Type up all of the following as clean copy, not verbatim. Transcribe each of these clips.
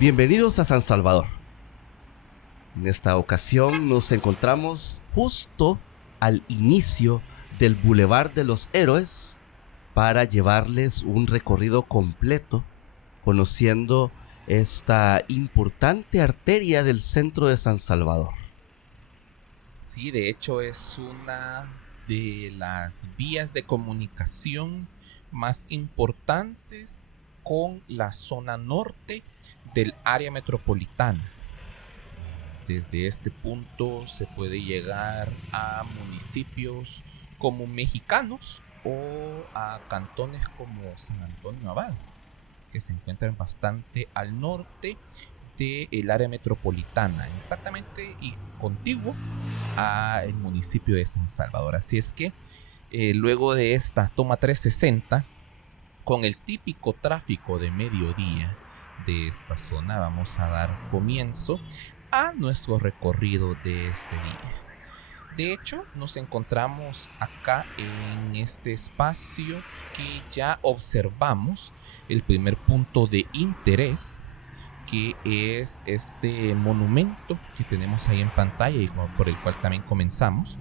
Bienvenidos a San Salvador. En esta ocasión nos encontramos justo al inicio del Boulevard de los Héroes para llevarles un recorrido completo conociendo esta importante arteria del centro de San Salvador. Sí, de hecho es una de las vías de comunicación más importantes con la zona norte del área metropolitana. Desde este punto se puede llegar a municipios como Mexicanos o a cantones como San Antonio Abad, que se encuentran bastante al norte del área metropolitana, exactamente y contiguo al municipio de San Salvador. Así es que luego de esta toma 360, con el típico tráfico de mediodía de esta zona, vamos a dar comienzo a nuestro recorrido de este día. De hecho, nos encontramos acá en este espacio que ya observamos el primer punto de interés, que es este monumento que tenemos ahí en pantalla y por el cual también comenzamos,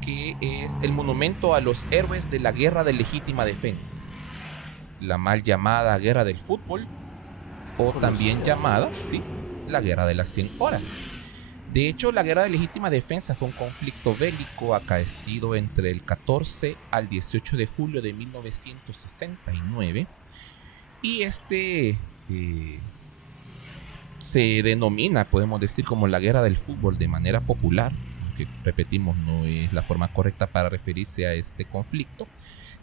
que es el monumento a los héroes de la Guerra de Legítima Defensa, la mal llamada Guerra del Fútbol, o también llamada, sí, la Guerra de las 100 Horas. De hecho, la Guerra de Legítima Defensa fue un conflicto bélico acaecido entre el 14 al 18 de julio de 1969 y se denomina, podemos decir, como la Guerra del Fútbol de manera popular, que repetimos no es la forma correcta para referirse a este conflicto,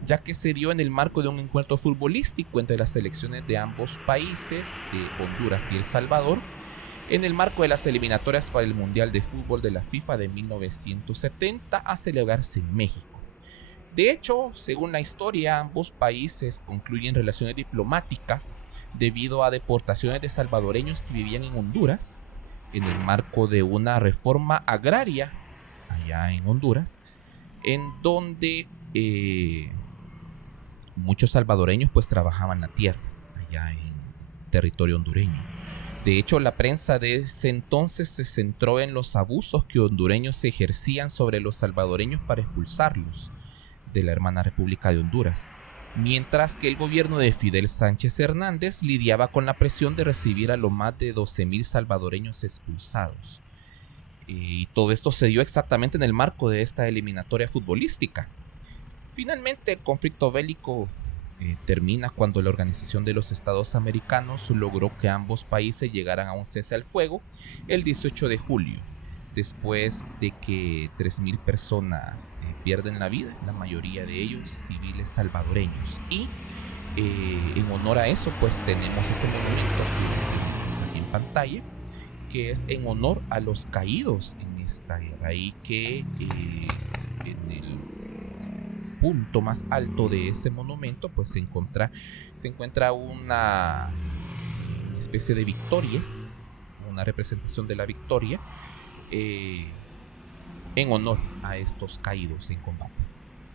ya que se dio en el marco de un encuentro futbolístico entre las selecciones de ambos países, de Honduras y El Salvador, en el marco de las eliminatorias para el Mundial de Fútbol de la FIFA de 1970 a celebrarse en México. De hecho, según la historia, ambos países concluyen relaciones diplomáticas debido a deportaciones de salvadoreños que vivían en Honduras en el marco de una reforma agraria allá en Honduras, en donde muchos salvadoreños pues trabajaban la tierra allá en territorio hondureño. De hecho, la prensa de ese entonces se centró en los abusos que hondureños ejercían sobre los salvadoreños para expulsarlos de la hermana República de Honduras, mientras que el gobierno de Fidel Sánchez Hernández lidiaba con la presión de recibir a lo más de 12,000 salvadoreños expulsados. Y todo esto se dio exactamente en el marco de esta eliminatoria futbolística. Finalmente, el conflicto bélico termina cuando la Organización de los Estados Americanos logró que ambos países llegaran a un cese al fuego el 18 de julio, después de que 3,000 personas pierden la vida, la mayoría de ellos civiles salvadoreños. Y en honor a eso, pues tenemos ese monumento que tenemos aquí en pantalla, que es en honor a los caídos en esta guerra, y que en el punto más alto de ese monumento pues se encuentra una especie de victoria, una representación de la victoria en honor a estos caídos en combate.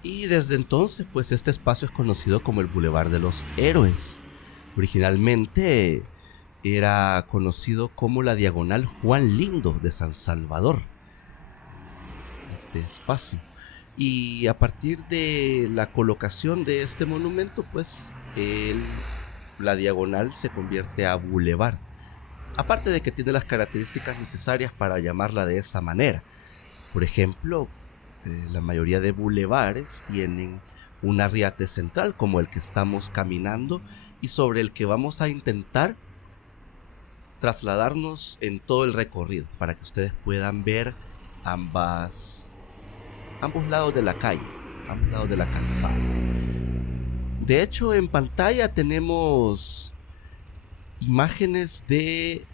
Y desde entonces pues este espacio es conocido como el Boulevard de los Héroes. Originalmente era conocido como la Diagonal Juan Lindo de San Salvador, este espacio. Y a partir de la colocación de este monumento, pues la diagonal se convierte a Boulevard. Aparte de que tiene las características necesarias para llamarla de esta manera. Por ejemplo, la mayoría de bulevares tienen un arriate central como el que estamos caminando y sobre el que vamos a intentar trasladarnos en todo el recorrido para que ustedes puedan ver ambos lados de la calle, ambos lados de la calzada. De hecho, en pantalla tenemos imágenes de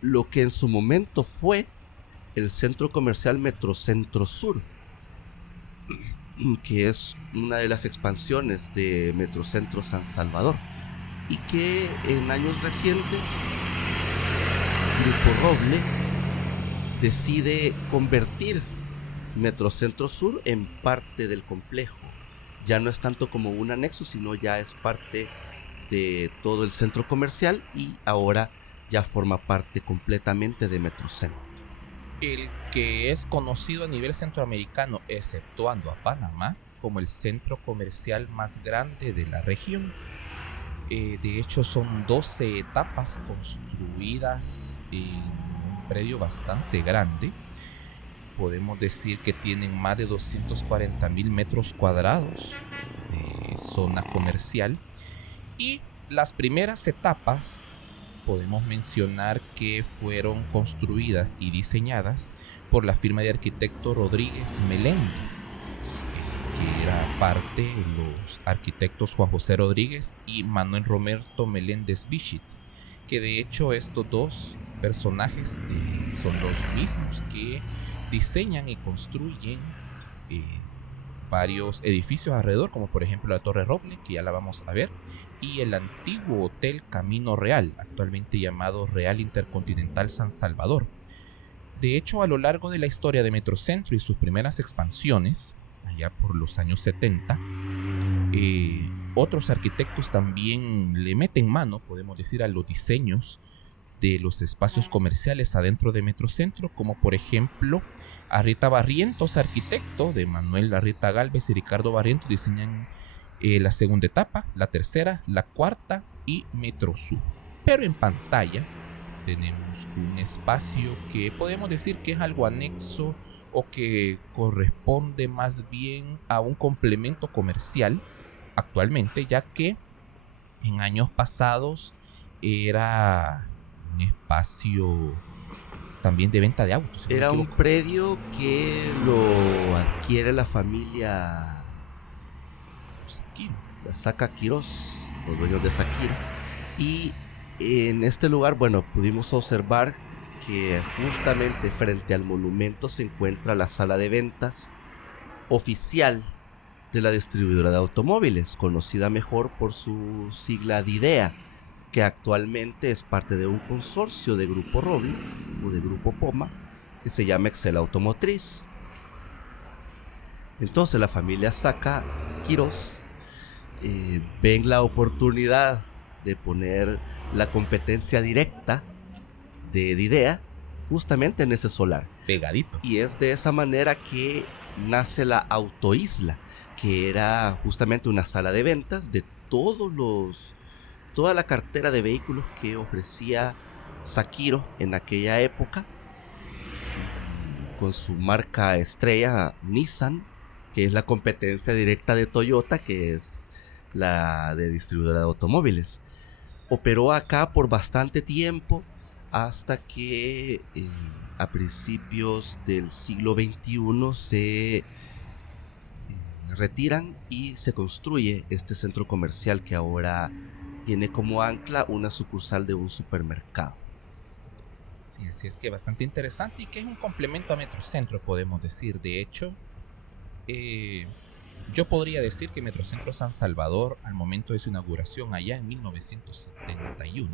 lo que en su momento fue el centro comercial Metrocentro Sur, que es una de las expansiones de Metrocentro San Salvador y que en años recientes Grupo Roble decide convertir Metrocentro Sur en parte del complejo. Ya no es tanto como un anexo, sino ya es parte de todo el centro comercial y ahora ya forma parte completamente de Metrocentro. El que es conocido a nivel centroamericano, exceptuando a Panamá, como el centro comercial más grande de la región. De hecho, son 12 etapas construidas en un predio bastante grande. Podemos decir que tienen más de 240,000 metros cuadrados de zona comercial. Y las primeras etapas podemos mencionar que fueron construidas y diseñadas por la firma de arquitecto Rodríguez Meléndez, que era parte de los arquitectos Juan José Rodríguez y Manuel Roberto Meléndez Vichitz, que de hecho estos dos personajes son los mismos que diseñan y construyen varios edificios alrededor, como por ejemplo la Torre Roble, que ya la vamos a ver, y el antiguo Hotel Camino Real, actualmente llamado Real Intercontinental San Salvador. De hecho, a lo largo de la historia de Metrocentro y sus primeras expansiones, allá por los años 70, otros arquitectos también le meten mano, podemos decir, a los diseños de los espacios comerciales adentro de Metrocentro, como por ejemplo Arrieta Barrientos, arquitecto de Manuel Arrieta Galvez y Ricardo Barrientos, diseñan la segunda etapa, la tercera, la cuarta y Metrosur. Pero en pantalla tenemos un espacio que podemos decir que es algo anexo o que corresponde más bien a un complemento comercial actualmente, ya que en años pasados era un espacio también de venta de autos. Si Era un predio que lo adquiere la familia Saquiro. la Saca Quirós, los dueños de Saquiro. Y en este lugar, bueno, pudimos observar que justamente frente al monumento se encuentra la sala de ventas oficial de la distribuidora de automóviles, conocida mejor por su sigla DIDEA, que actualmente es parte de un consorcio de Grupo Roble o de Grupo Poma que se llama Excel Automotriz. Entonces la familia Saca Quirós ven la oportunidad de poner la competencia directa de DIDEA justamente en ese solar. Pegadito. Y es de esa manera que nace la Autoisla, que era justamente una sala de ventas de toda la cartera de vehículos que ofrecía Saquiro en aquella época, con su marca estrella Nissan, que es la competencia directa de Toyota, que es la de distribuidora de automóviles. Operó acá por bastante tiempo hasta que a principios del siglo XXI se retiran y se construye este centro comercial que ahora tiene como ancla una sucursal de un supermercado. Sí, así es que bastante interesante y que es un complemento a Metrocentro, podemos decir. De hecho, yo podría decir que Metrocentro San Salvador, al momento de su inauguración allá en 1971,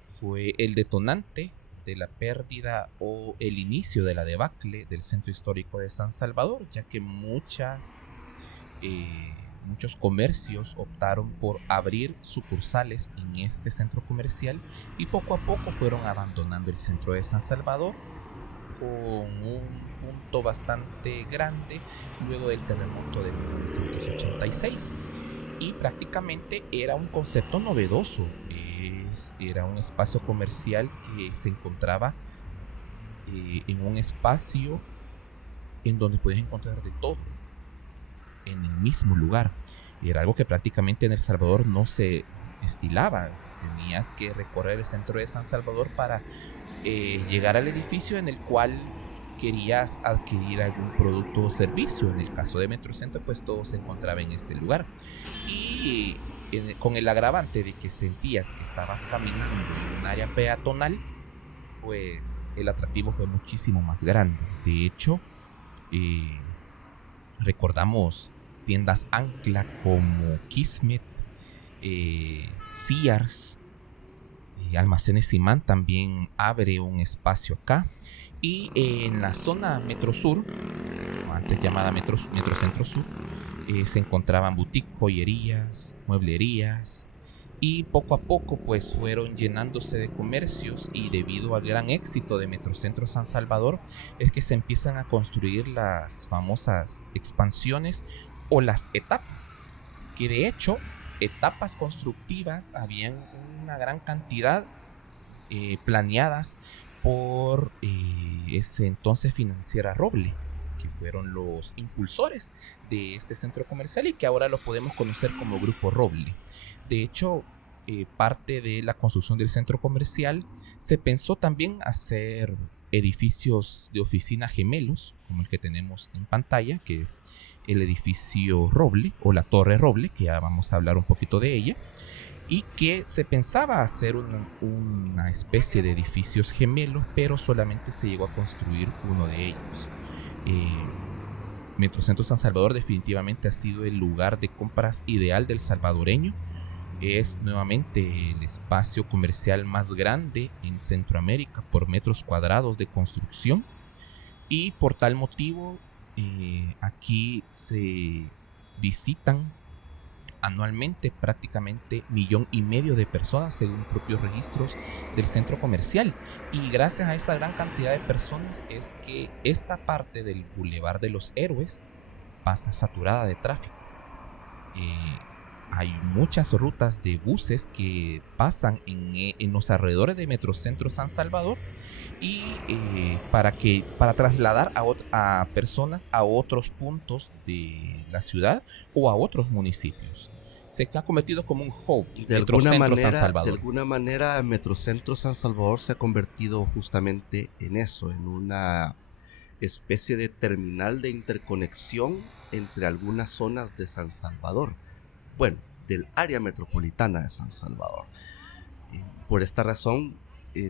fue el detonante de la pérdida o el inicio de la debacle del centro histórico de San Salvador, ya que muchos comercios optaron por abrir sucursales en este centro comercial y poco a poco fueron abandonando el centro de San Salvador con un punto bastante grande luego del terremoto de 1986, y prácticamente era un concepto novedoso. Era un espacio comercial que se encontraba en un espacio en donde podías encontrar de todo en el mismo lugar. Era algo que prácticamente en El Salvador no se estilaba. Tenías que recorrer el centro de San Salvador para llegar al edificio en el cual querías adquirir algún producto o servicio. En el caso de Metrocentro, pues todo se encontraba en este lugar. Y con el agravante de que sentías que estabas caminando en un área peatonal, pues el atractivo fue muchísimo más grande. De hecho, recordamos tiendas ancla como Kismet, Sears, Almacenes Simán también abre un espacio acá. Y en la zona Metrosur, antes llamada Metrocentro Sur, se encontraban boutiques, joyerías, mueblerías y poco a poco pues fueron llenándose de comercios, y debido al gran éxito de Metrocentro San Salvador es que se empiezan a construir las famosas expansiones o las etapas, que de hecho etapas constructivas habían una gran cantidad planeadas por ese entonces Financiera Roble, que fueron los impulsores de este centro comercial y que ahora lo podemos conocer como Grupo Roble. De hecho, parte de la construcción del centro comercial se pensó también hacer edificios de oficina gemelos, como el que tenemos en pantalla, que es el edificio Roble o la Torre Roble, que ya vamos a hablar un poquito de ella, y que se pensaba hacer una especie de edificios gemelos, pero solamente se llegó a construir uno de ellos. Metrocentro San Salvador definitivamente ha sido el lugar de compras ideal del salvadoreño. Es nuevamente el espacio comercial más grande en Centroamérica por metros cuadrados de construcción, y por tal motivo aquí se visitan anualmente prácticamente 1,5 millones de personas según propios registros del centro comercial, y gracias a esa gran cantidad de personas es que esta parte del Boulevard de los Héroes pasa saturada de tráfico. Hay muchas rutas de buses que pasan en los alrededores de Metrocentro San Salvador, y para trasladar a personas a otros puntos de la ciudad o a otros municipios. Se ha convertido como un hub de alguna manera Metrocentro San Salvador se ha convertido justamente en eso, en una especie de terminal de interconexión entre algunas zonas de San Salvador, bueno, del área metropolitana de San Salvador. Por esta razón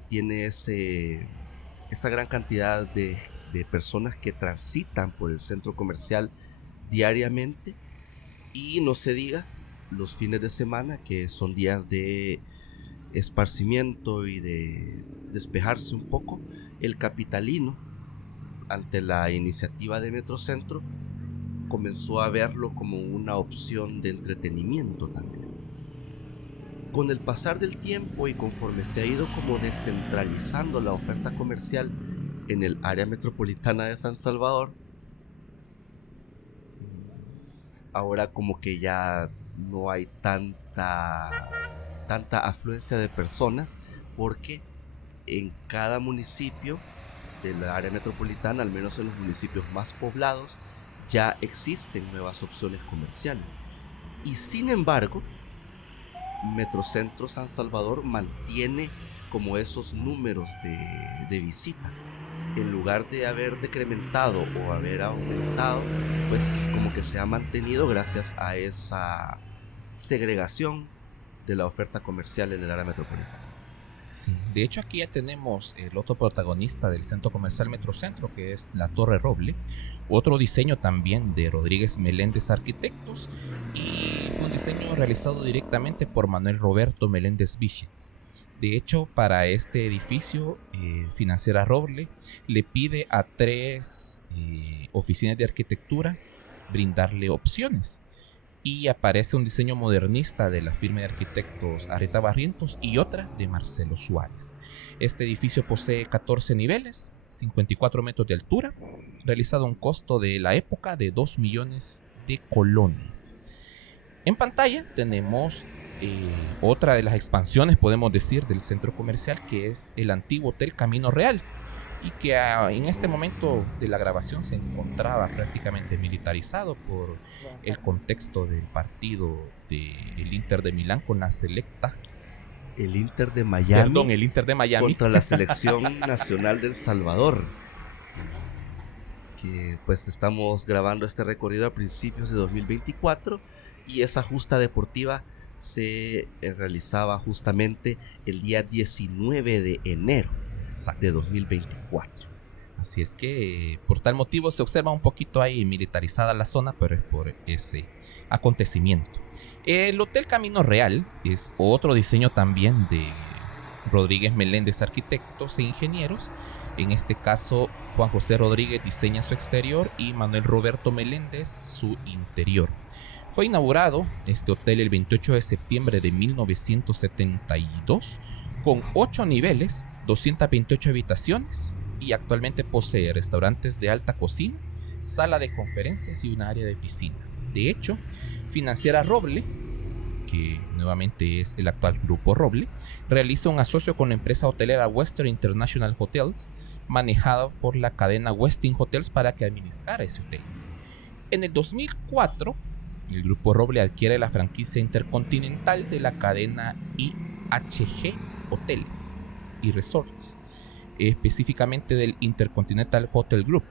tiene esa gran cantidad de personas que transitan por el centro comercial diariamente, y no se diga los fines de semana, que son días de esparcimiento y de despejarse un poco. El capitalino, ante la iniciativa de Metrocentro, comenzó a verlo como una opción de entretenimiento también. Con el pasar del tiempo y conforme se ha ido como descentralizando la oferta comercial en el área metropolitana de San Salvador, ahora como que ya no hay tanta afluencia de personas, porque en cada municipio del área metropolitana, al menos en los municipios más poblados, ya existen nuevas opciones comerciales. Y sin embargo, Metrocentro San Salvador mantiene como esos números de visita. En lugar de haber decrementado o haber aumentado, pues como que se ha mantenido gracias a esa segregación de la oferta comercial en el área metropolitana. Sí, de hecho aquí ya tenemos el otro protagonista del centro comercial Metrocentro, que es la Torre Roble, otro diseño también de Rodríguez Meléndez Arquitectos, y un diseño realizado directamente por Manuel Roberto Meléndez Vichitz. De hecho, para este edificio, Financiera Roble le pide a 3 oficinas de arquitectura brindarle opciones, y aparece un diseño modernista de la firma de arquitectos Areta Barrientos y otra de Marcelo Suárez. Este edificio posee 14 niveles, 54 metros de altura, realizado a un costo de la época de 2 millones de colones. En pantalla tenemos otra de las expansiones, podemos decir, del centro comercial, que es el antiguo Hotel Camino Real, y que en este momento de la grabación se encontraba prácticamente militarizado por el contexto del partido del Inter de Milán con la selecta. El Inter de Miami. El Inter de Miami. Contra la selección nacional del Salvador. Que pues estamos grabando este recorrido a principios de 2024, y esa justa deportiva se realizaba justamente el día 19 de enero de 2024. Así es que por tal motivo se observa un poquito ahí militarizada la zona, pero es por ese acontecimiento. El Hotel Camino Real es otro diseño también de Rodríguez Meléndez Arquitectos e Ingenieros. En este caso, Juan José Rodríguez diseña su exterior y Manuel Roberto Meléndez su interior. Fue inaugurado este hotel el 28 de septiembre de 1972 con 8 niveles, 228 habitaciones y actualmente posee restaurantes de alta cocina, sala de conferencias y una área de piscina. De hecho, Financiera Roble, que nuevamente es el actual Grupo Roble, realiza un asocio con la empresa hotelera Western International Hotels, manejada por la cadena Westin Hotels para que administrara ese hotel. En el 2004, el Grupo Roble adquiere la franquicia intercontinental de la cadena IHG Hoteles y Resorts, específicamente del Intercontinental Hotel Group,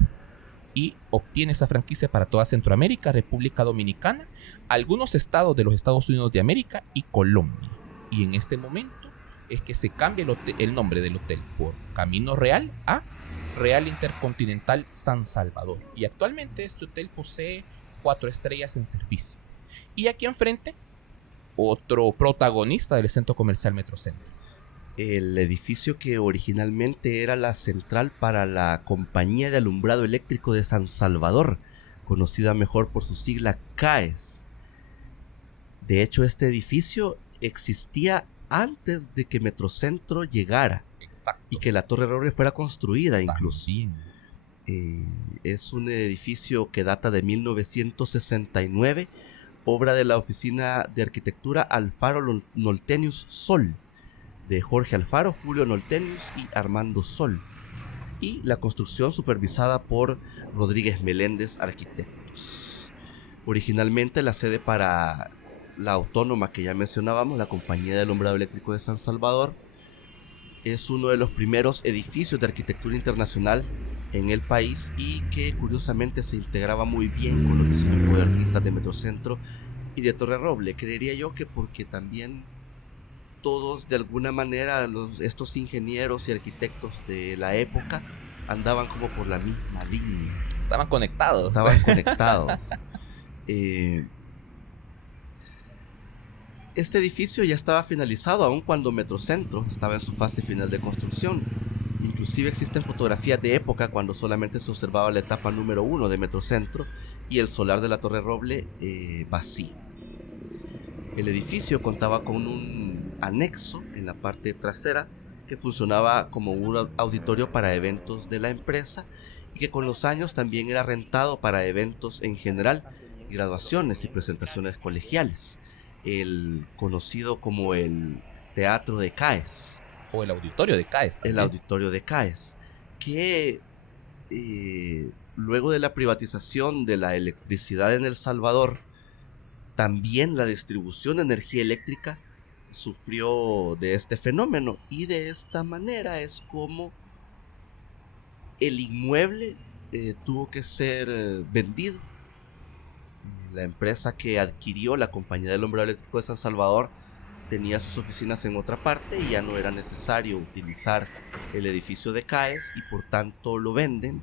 y obtiene esa franquicia para toda Centroamérica, República Dominicana, algunos estados de los Estados Unidos de América y Colombia. Y en este momento es que se cambia el nombre del hotel por Camino Real a Real Intercontinental San Salvador. Y actualmente este hotel posee 4 estrellas en servicio. Y aquí enfrente, otro protagonista del centro comercial Metrocentro. El edificio que originalmente era la central para la Compañía de Alumbrado Eléctrico de San Salvador, conocida mejor por su sigla CAES. De hecho, este edificio existía antes de que Metrocentro llegara. Exacto. Y que la Torre Roble fuera construida incluso. También. Es un edificio que data de 1969, obra de la Oficina de Arquitectura Alfaro Noltenius Sol, de Jorge Alfaro, Julio Noltenius y Armando Sol, y la construcción supervisada por Rodríguez Meléndez Arquitectos. Originalmente la sede para la autónoma que ya mencionábamos, la Compañía de Alumbrado Eléctrico de San Salvador, es uno de los primeros edificios de arquitectura internacional en el país y que curiosamente se integraba muy bien con los diseños modernistas de Metrocentro y de Torre Roble. Creería yo que porque también todos de alguna manera estos ingenieros y arquitectos de la época andaban como por la misma línea. Estaban conectados. Este edificio ya estaba finalizado aun cuando Metrocentro estaba en su fase final de construcción. Inclusive existen fotografías de época cuando solamente se observaba la etapa número 1 de Metrocentro y el solar de la Torre Roble vacío. El edificio contaba con un anexo en la parte trasera que funcionaba como un auditorio para eventos de la empresa y que con los años también era rentado para eventos en general, graduaciones y presentaciones colegiales, el conocido como el Teatro de CAES. O el Auditorio de CAES también. El Auditorio de CAES, que luego de la privatización de la electricidad en El Salvador, también la distribución de energía eléctrica sufrió de este fenómeno, y de esta manera es como el inmueble tuvo que ser vendido. La empresa que adquirió la Compañía del Alumbrado Eléctrico de San Salvador tenía sus oficinas en otra parte y ya no era necesario utilizar el edificio de CAES y por tanto lo venden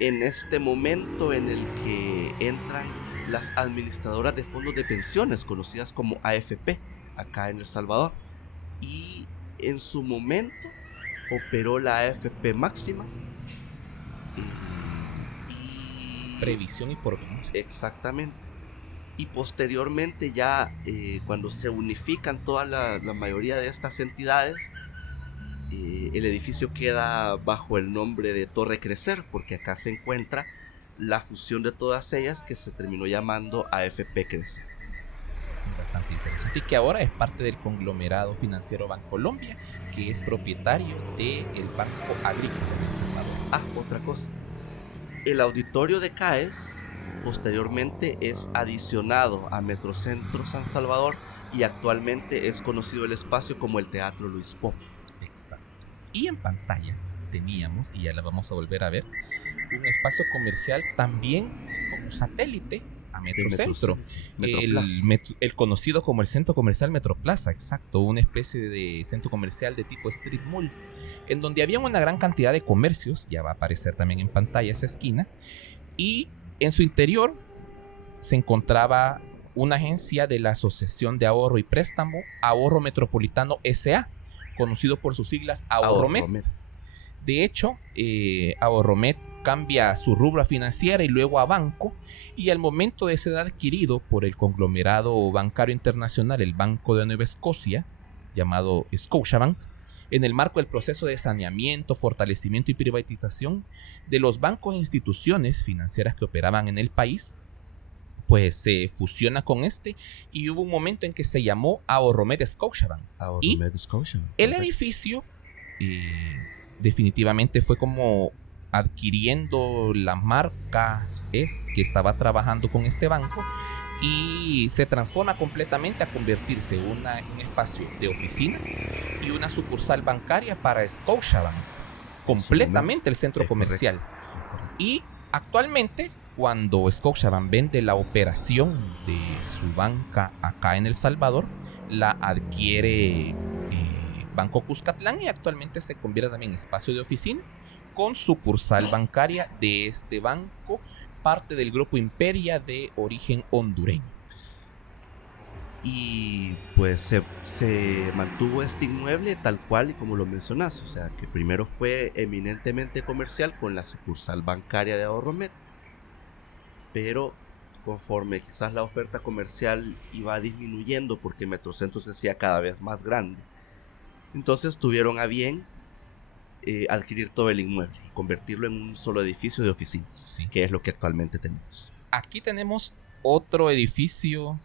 en este momento en el que entran las administradoras de fondos de pensiones conocidas como AFP acá en El Salvador, y en su momento operó la AFP máxima y Previsión y Porvenir. Exactamente. Y posteriormente ya cuando se unifican toda la mayoría de estas entidades, el edificio queda bajo el nombre de Torre Crecer, porque acá se encuentra la fusión de todas ellas que se terminó llamando AFP Crecer. Sí, bastante interesante, y que ahora es parte del conglomerado financiero Bancolombia, que es propietario del Banco Agrícola de El Salvador. Otra cosa, el auditorio de CAES posteriormente es adicionado a Metrocentro San Salvador y actualmente es conocido el espacio como el Teatro Luis Pop. Exacto. Y en pantalla teníamos, y ya la vamos a volver a ver, un espacio comercial también como satélite a Metrocentro. El conocido como el Centro Comercial Metroplaza, exacto, una especie de centro comercial de tipo strip mall, en donde había una gran cantidad de comercios, ya va a aparecer también en pantalla esa esquina, y en su interior se encontraba una agencia de la Asociación de Ahorro y Préstamo Ahorro Metropolitano S.A., conocido por sus siglas Ahorromet. De hecho, Ahorromet cambia su rubro a financiera y luego a banco, y al momento de ser adquirido por el conglomerado bancario internacional, el Banco de Nueva Escocia, llamado Scotiabank, en el marco del proceso de saneamiento, fortalecimiento y privatización de los bancos e instituciones financieras que operaban en el país, pues se fusiona con y hubo un momento en que se llamó Ahorromet Scotiabank. Ahorromet Scotiabank. El edificio definitivamente fue como adquiriendo las marcas que estaba trabajando con este banco y se transforma completamente a convertirse en un espacio de oficina y una sucursal bancaria para Scotiabank, completamente el centro comercial. Y actualmente, cuando Scotiabank vende la operación de su banca acá en El Salvador, la adquiere Banco Cuscatlán y actualmente se convierte también en espacio de oficina con sucursal bancaria de este banco, parte del grupo Imperia de origen hondureño. Y pues se mantuvo este inmueble tal cual y como lo mencionas, o sea que primero fue eminentemente comercial con la sucursal bancaria de Ahorromet, pero conforme quizás la oferta comercial iba disminuyendo porque Metrocentro se hacía cada vez más grande, entonces tuvieron a bien adquirir todo el inmueble y convertirlo en un solo edificio de oficinas, sí, que es lo que actualmente tenemos. Aquí tenemos otro edificio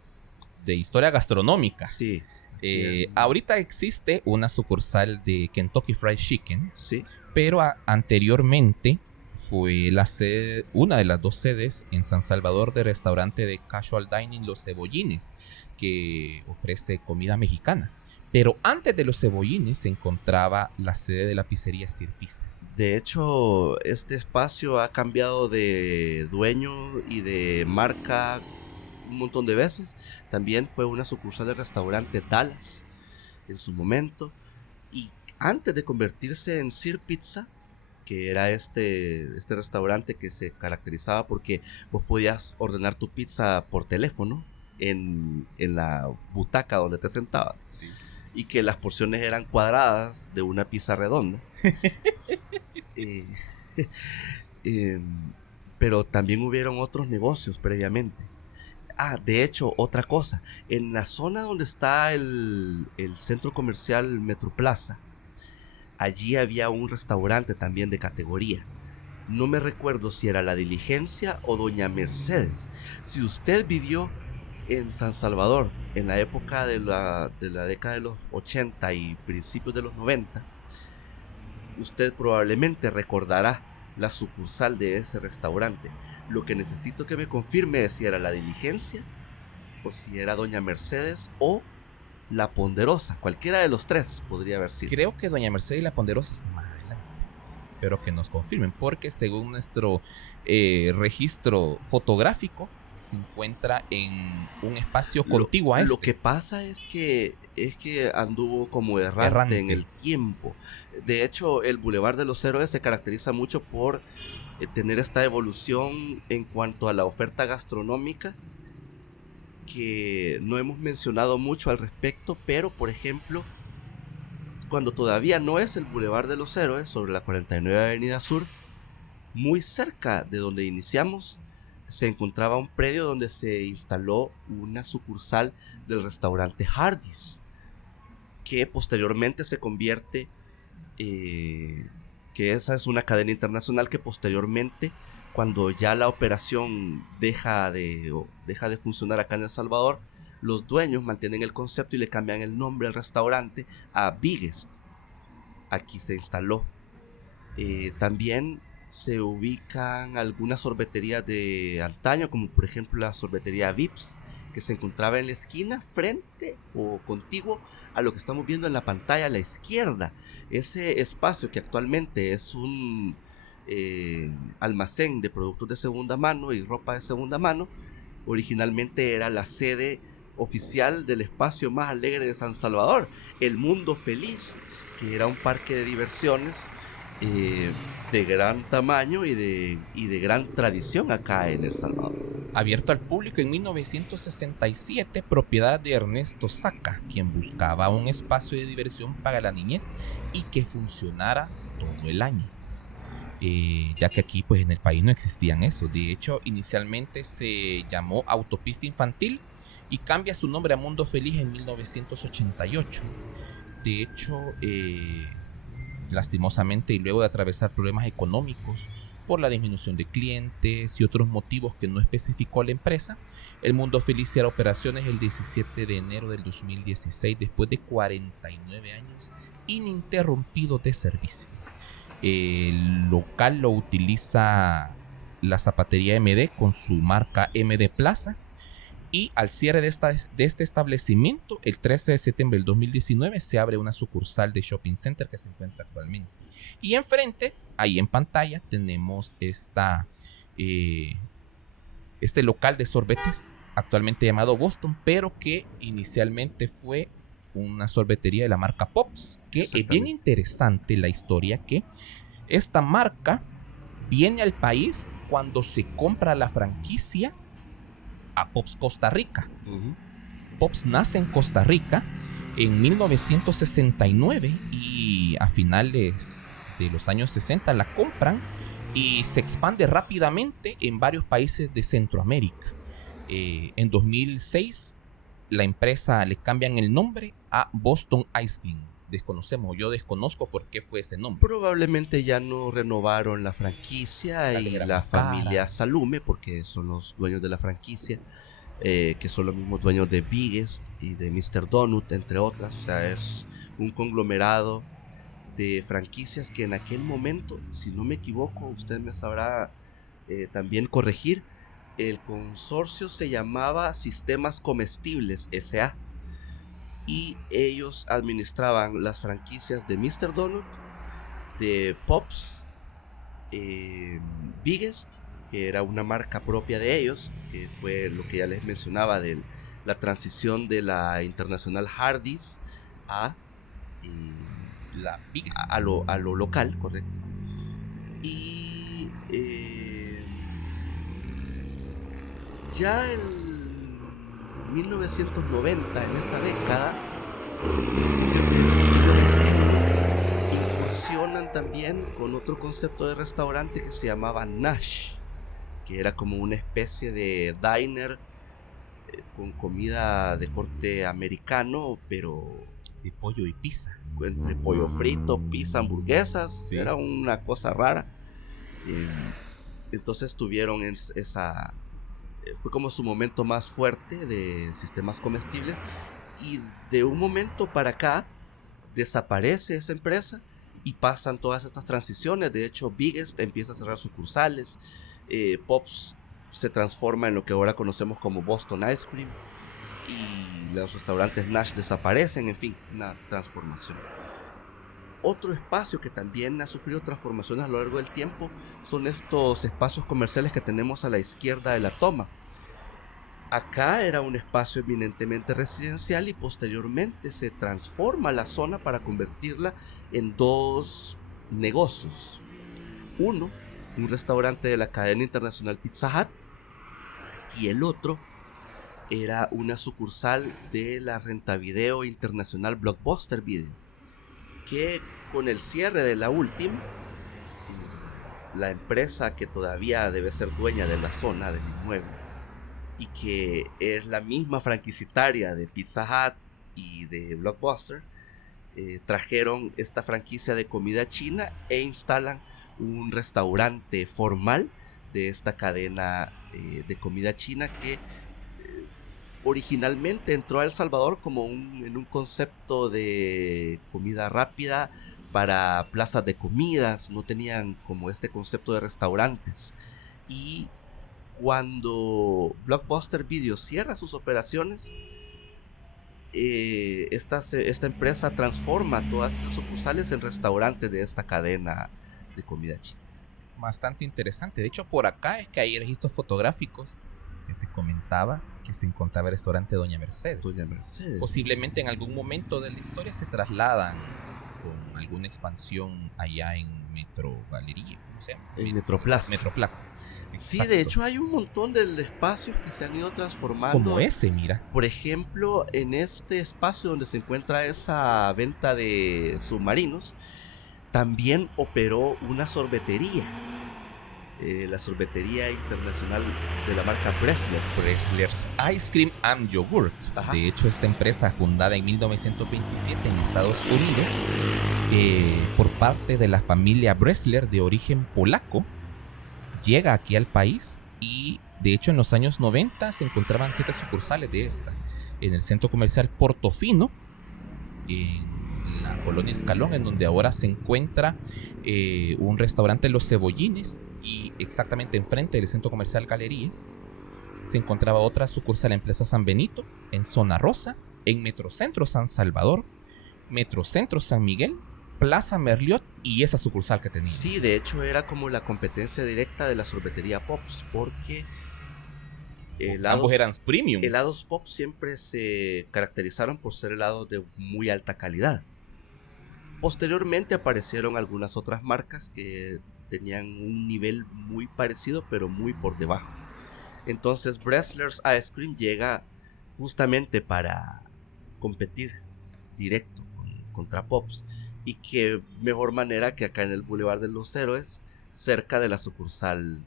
de historia gastronómica. Sí. Ahorita existe una sucursal de Kentucky Fried Chicken, sí, pero anteriormente fue la sede, una de las dos sedes en San Salvador del restaurante de Casual Dining Los Cebollines, que ofrece comida mexicana. Pero antes de Los Cebollines se encontraba la sede de la pizzería Sir Pizza. De hecho, este espacio ha cambiado de dueño y de marca un montón de veces. También fue una sucursal del restaurante Dallas en su momento. Y antes de convertirse en Sir Pizza, que era este restaurante que se caracterizaba porque vos podías ordenar tu pizza por teléfono en la butaca donde te sentabas. Sí. Y que las porciones eran cuadradas de una pizza redonda. Pero también hubieron otros negocios previamente. De hecho, otra cosa. En la zona donde está el centro comercial Metroplaza, allí había un restaurante también de categoría. No me recuerdo si era La Diligencia o Doña Mercedes. Si usted vivió en San Salvador en la época de la década de los 80 y principios de los 90, usted probablemente recordará la sucursal de ese restaurante. Lo que necesito que me confirme es si era La Diligencia o si era Doña Mercedes o La Ponderosa. Cualquiera de los tres podría haber sido. Creo que Doña Mercedes y La Ponderosa está más adelante, pero que nos confirmen, porque según nuestro registro fotográfico se encuentra en un espacio contiguo a este. Lo que pasa es que anduvo como errante en el tiempo. De hecho, el Boulevard de los Héroes se caracteriza mucho por tener esta evolución en cuanto a la oferta gastronómica, que no hemos mencionado mucho al respecto, pero por ejemplo, cuando todavía no es el Boulevard de los Héroes, sobre la 49 Avenida Sur, muy cerca de donde iniciamos, se encontraba un predio donde se instaló una sucursal del restaurante Hardee's, que posteriormente se convierte, que esa es una cadena internacional que posteriormente, cuando ya la operación deja de funcionar acá en El Salvador, los dueños mantienen el concepto y le cambian el nombre al restaurante a Biggest. Aquí se instaló. También se ubican algunas sorbeterías de antaño, como por ejemplo la sorbetería Vips, que se encontraba en la esquina frente o contiguo a lo que estamos viendo en la pantalla a la izquierda. Ese espacio que actualmente es un almacén de productos de segunda mano y ropa de segunda mano, originalmente era la sede oficial del espacio más alegre de San Salvador, el Mundo Feliz, que era un parque de diversiones de gran tamaño y de gran tradición acá en El Salvador. Abierto al público en 1967, propiedad de Ernesto Saca, quien buscaba un espacio de diversión para la niñez y que funcionara todo el año. ya que aquí pues en el país no existían eso. De hecho, inicialmente se llamó Autopista Infantil y cambia su nombre a Mundo Feliz en 1988. De hecho, lastimosamente, y luego de atravesar problemas económicos por la disminución de clientes y otros motivos que no especificó la empresa, el Mundo Feliz cierra operaciones el 17 de enero del 2016 después de 49 años ininterrumpidos de servicio. El local lo utiliza la zapatería MD con su marca MD Plaza, y al cierre de este establecimiento, el 13 de septiembre del 2019, se abre una sucursal de shopping center que se encuentra actualmente. Y enfrente, ahí en pantalla, tenemos este local de sorbetes, actualmente llamado Boston, pero que inicialmente fue una sorbetería de la marca Pops, que es bien interesante la historia, que esta marca viene al país cuando se compra la franquicia a Pops Costa Rica. Pops nace en Costa Rica en 1969 y a finales de los años 60 la compran y se expande rápidamente en varios países de Centroamérica. En 2006 la empresa le cambian el nombre a Boston Ice Cream. Yo desconozco por qué fue ese nombre. Probablemente ya no renovaron la franquicia y la familia Salume, porque son los dueños de la franquicia, que son los mismos dueños de Biggest y de Mr. Donut, entre otras. O sea, es un conglomerado de franquicias que en aquel momento, si no me equivoco, usted me sabrá también corregir, el consorcio se llamaba Sistemas Comestibles S.A. y ellos administraban las franquicias de Mr. Donut, de Pops, Biggest, que era una marca propia de ellos, que fue lo que ya les mencionaba de la transición de la internacional Hardee's a la Biggest, a lo local, correcto. Y ya en 1990, en esa década, incursionan también con otro concepto de restaurante que se llamaba Nash, que era como una especie de diner con comida de corte americano, pero de pollo y pizza. Entre pollo frito, pizza, hamburguesas, sí. Era una cosa rara. Entonces tuvieron esa... Fue como su momento más fuerte de sistemas comestibles, y de un momento para acá desaparece esa empresa y pasan todas estas transiciones. De hecho, Biggest empieza a cerrar sucursales, Pops se transforma en lo que ahora conocemos como Boston Ice Cream, y los restaurantes Nash desaparecen. En fin, una transformación. Otro espacio que también ha sufrido transformaciones a lo largo del tiempo son estos espacios comerciales que tenemos a la izquierda de la toma. Acá era un espacio eminentemente residencial y posteriormente se transforma la zona para convertirla en dos negocios. Uno, un restaurante de la cadena internacional Pizza Hut, y el otro era una sucursal de la rentavideo internacional Blockbuster Video, que con el cierre de la última, la empresa que todavía debe ser dueña de la zona del inmueble y que es la misma franquiciataria de Pizza Hut y de Blockbuster, trajeron esta franquicia de comida china e instalan un restaurante formal de esta cadena de comida china que originalmente entró a El Salvador como en un concepto de comida rápida para plazas de comidas. No tenían como este concepto de restaurantes, y cuando Blockbuster Video cierra sus operaciones, esta empresa transforma todas estas sucursales en restaurantes de esta cadena de comida china. Bastante interesante. De hecho, por acá es que hay registros fotográficos que te comentaba que se encontraba el restaurante Doña Mercedes. Doña Mercedes. Posiblemente en algún momento de la historia se trasladan con alguna expansión allá en Metro Galería, ¿cómo se llama? En Metroplaza. Metroplaza. Sí, de hecho hay un montón de espacios que se han ido transformando. Como ese, mira. Por ejemplo, en este espacio donde se encuentra esa venta de submarinos, También operó una sorbetería, la sorbetería internacional de la marca Bressler. Bressler's Ice Cream and Yogurt. Ajá. De hecho, esta empresa, fundada en 1927 en Estados Unidos, por parte de la familia Bressler de origen polaco, llega aquí al país y de hecho en los años 90 se encontraban 7 sucursales de esta en el centro comercial Portofino, en la colonia Escalón, en donde ahora se encuentra un restaurante Los Cebollines, y exactamente enfrente del centro comercial Galerías se encontraba otra sucursal en Plaza San Benito, en Zona Rosa, en Metrocentro San Salvador, Metrocentro San Miguel, Plaza Merliot y esa sucursal que teníamos. Sí, de hecho era como la competencia directa de la sorbetería Pops, porque ambos eran premium. helados Pops siempre se caracterizaron por ser helados de muy alta calidad. Posteriormente aparecieron algunas otras marcas que tenían un nivel muy parecido, pero muy por debajo. Entonces Bressler's Ice Cream llega justamente para competir directo contra Pops. Y qué mejor manera que acá en el Boulevard de los Héroes, cerca de la sucursal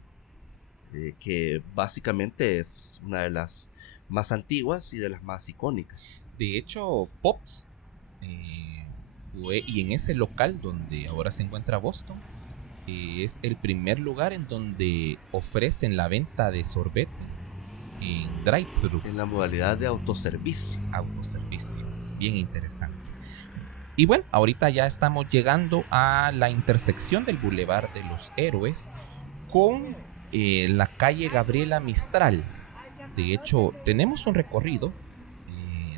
que básicamente es una de las más antiguas y de las más icónicas. De hecho, Pops fue, y en ese local donde ahora se encuentra Boston, es el primer lugar en donde ofrecen la venta de sorbetes en drive-thru. En la modalidad de autoservicio. Autoservicio. Bien interesante. Y bueno, ahorita ya estamos llegando a la intersección del Boulevard de los Héroes con la calle Gabriela Mistral. De hecho, tenemos un recorrido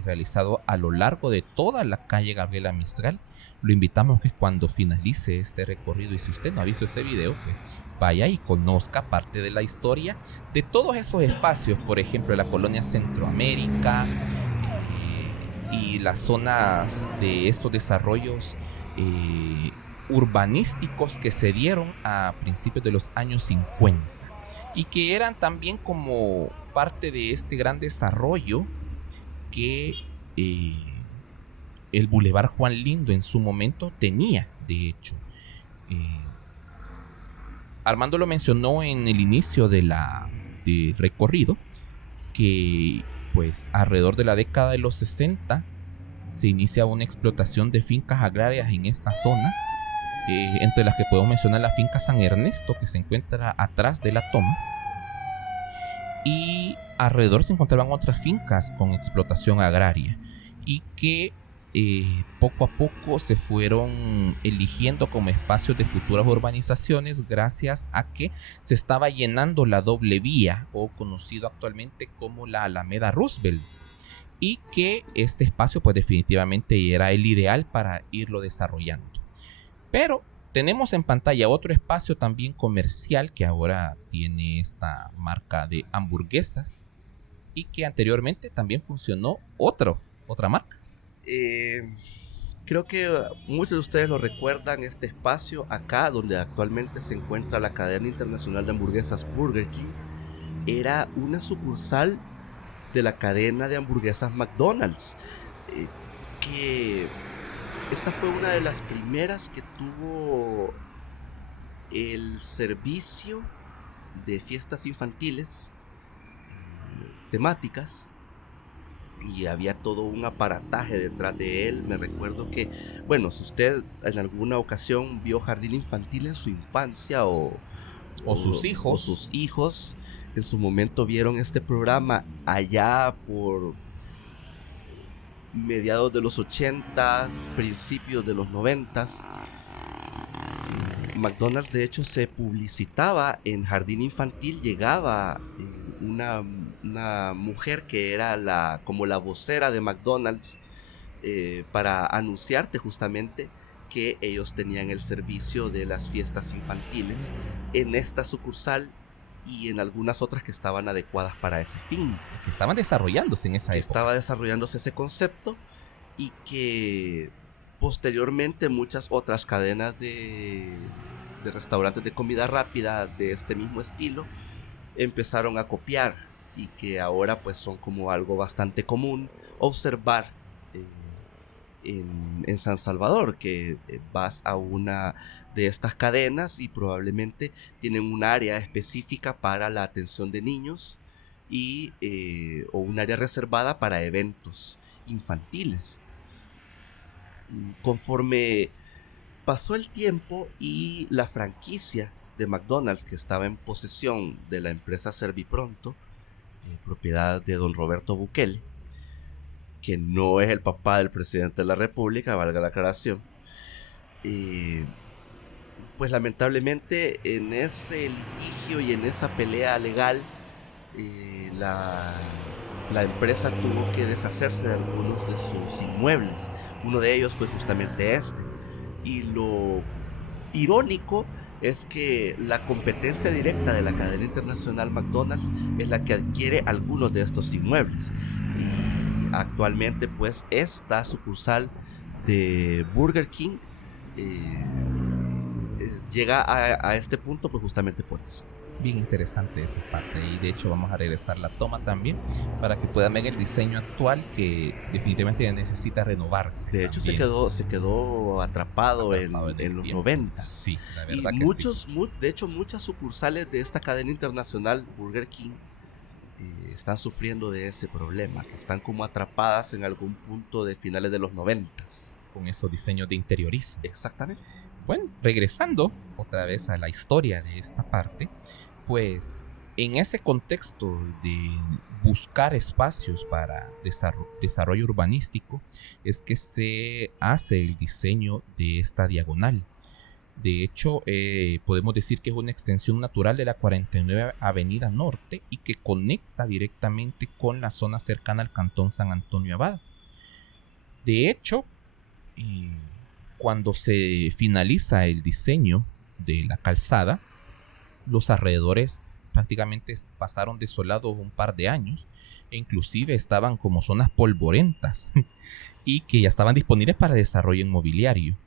realizado a lo largo de toda la calle Gabriela Mistral. Lo invitamos que cuando finalice este recorrido, y si usted no ha visto ese video, pues vaya y conozca parte de la historia de todos esos espacios, por ejemplo, la colonia Centroamérica y las zonas de estos desarrollos urbanísticos que se dieron a principios de los años 50 y que eran también como parte de este gran desarrollo que el Boulevard Juan Lindo en su momento tenía. De hecho, Armando lo mencionó en el inicio del recorrido, que pues alrededor de la década de los 60 se inicia una explotación de fincas agrarias en esta zona, entre las que podemos mencionar la finca San Ernesto, que se encuentra atrás de la toma, y alrededor se encontraban otras fincas con explotación agraria y que poco a poco se fueron eligiendo como espacios de futuras urbanizaciones gracias a que se estaba llenando la doble vía, o conocido actualmente como la Alameda Roosevelt, y que este espacio pues definitivamente era el ideal para irlo desarrollando. Pero tenemos en pantalla otro espacio también comercial que ahora tiene esta marca de hamburguesas y que anteriormente también funcionó otra marca. Creo que muchos de ustedes lo recuerdan, este espacio acá donde actualmente se encuentra la cadena internacional de hamburguesas Burger King. Era una sucursal de la cadena de hamburguesas McDonald's, que esta fue una de las primeras que tuvo el servicio de fiestas infantiles temáticas, y había todo un aparataje detrás de él. Me recuerdo que, bueno, si usted en alguna ocasión vio Jardín Infantil en su infancia o sus hijos en su momento vieron este programa allá por mediados de los 80s, principios de los 90s, McDonald's de hecho se publicitaba en Jardín Infantil. Llegaba una mujer que era como la vocera de McDonald's, para anunciarte justamente que ellos tenían el servicio de las fiestas infantiles en esta sucursal y en algunas otras que estaban adecuadas para ese fin. Que estaban desarrollándose en esa época. Estaba desarrollándose ese concepto, y que posteriormente muchas otras cadenas de restaurantes de comida rápida de este mismo estilo empezaron a copiar, y que ahora pues son como algo bastante común observar en San Salvador, que vas a una de estas cadenas y probablemente tienen un área específica para la atención de niños o un área reservada para eventos infantiles. Conforme pasó el tiempo y la franquicia de McDonald's, que estaba en posesión de la empresa Servipronto, propiedad de don Roberto Bukele, que no es el papá del presidente de la República, valga la aclaración, pues lamentablemente en ese litigio y en esa pelea legal, la empresa tuvo que deshacerse de algunos de sus inmuebles. Uno de ellos fue justamente este. Y lo irónico es que la competencia directa de la cadena internacional McDonald's es la que adquiere algunos de estos inmuebles. Y actualmente pues esta sucursal de Burger King llega a este punto pues justamente por eso. Bien interesante esa parte, y de hecho vamos a regresar la toma también para que puedan ver el diseño actual, que definitivamente necesita renovarse. De hecho se quedó atrapado en los 90. Sí, la y verdad que sí. De hecho muchas sucursales de esta cadena internacional Burger King están sufriendo de ese problema, que están como atrapadas en algún punto de finales de los 90. Con esos diseños de interiorismo. Exactamente. Bueno, regresando otra vez a la historia de esta parte, pues en ese contexto de buscar espacios para desarrollo urbanístico es que se hace el diseño de esta diagonal. De hecho, podemos decir que es una extensión natural de la 49 Avenida Norte y que conecta directamente con la zona cercana al Cantón San Antonio Abad. De hecho, cuando se finaliza el diseño de la calzada, los alrededores prácticamente pasaron desolados un par de años e inclusive estaban como zonas polvorentas y que ya estaban disponibles para desarrollo inmobiliario.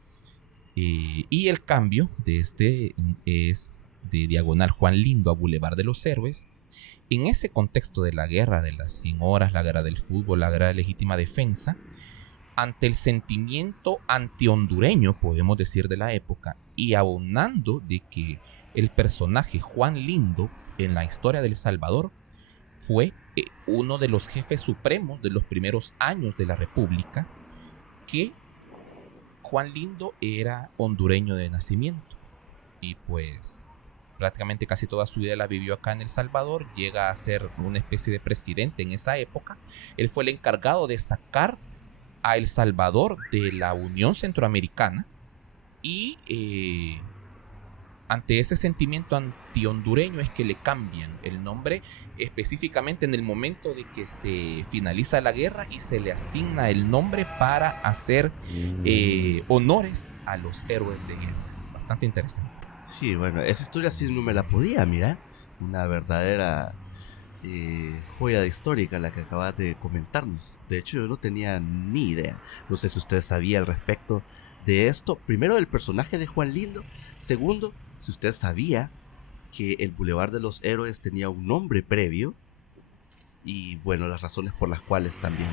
Y el cambio de este es de diagonal Juan Lindo a Boulevard de los Héroes. En ese contexto de la guerra de las 100 horas, la guerra del fútbol, la guerra de legítima defensa, ante el sentimiento antihondureño, podemos decir, de la época, y abonando de que el personaje Juan Lindo en la historia de El Salvador fue uno de los jefes supremos de los primeros años de la República, que Juan Lindo era hondureño de nacimiento y pues prácticamente casi toda su vida la vivió acá en El Salvador, llega a ser una especie de presidente en esa época. Él fue el encargado de sacar a El Salvador de la Unión Centroamericana y ante ese sentimiento antihondureño es que le cambian el nombre específicamente en el momento de que se finaliza la guerra y se le asigna el nombre para hacer honores a los héroes de guerra. Bastante interesante. Sí, bueno, esa historia sí no me la podía mirar. Una verdadera joya histórica la que acabas de comentarnos. De hecho, yo no tenía ni idea. No sé si usted sabía al respecto de esto. Primero, del personaje de Juan Lindo. Segundo, si usted sabía que el Boulevard de los Héroes tenía un nombre previo. Y bueno, las razones por las cuales también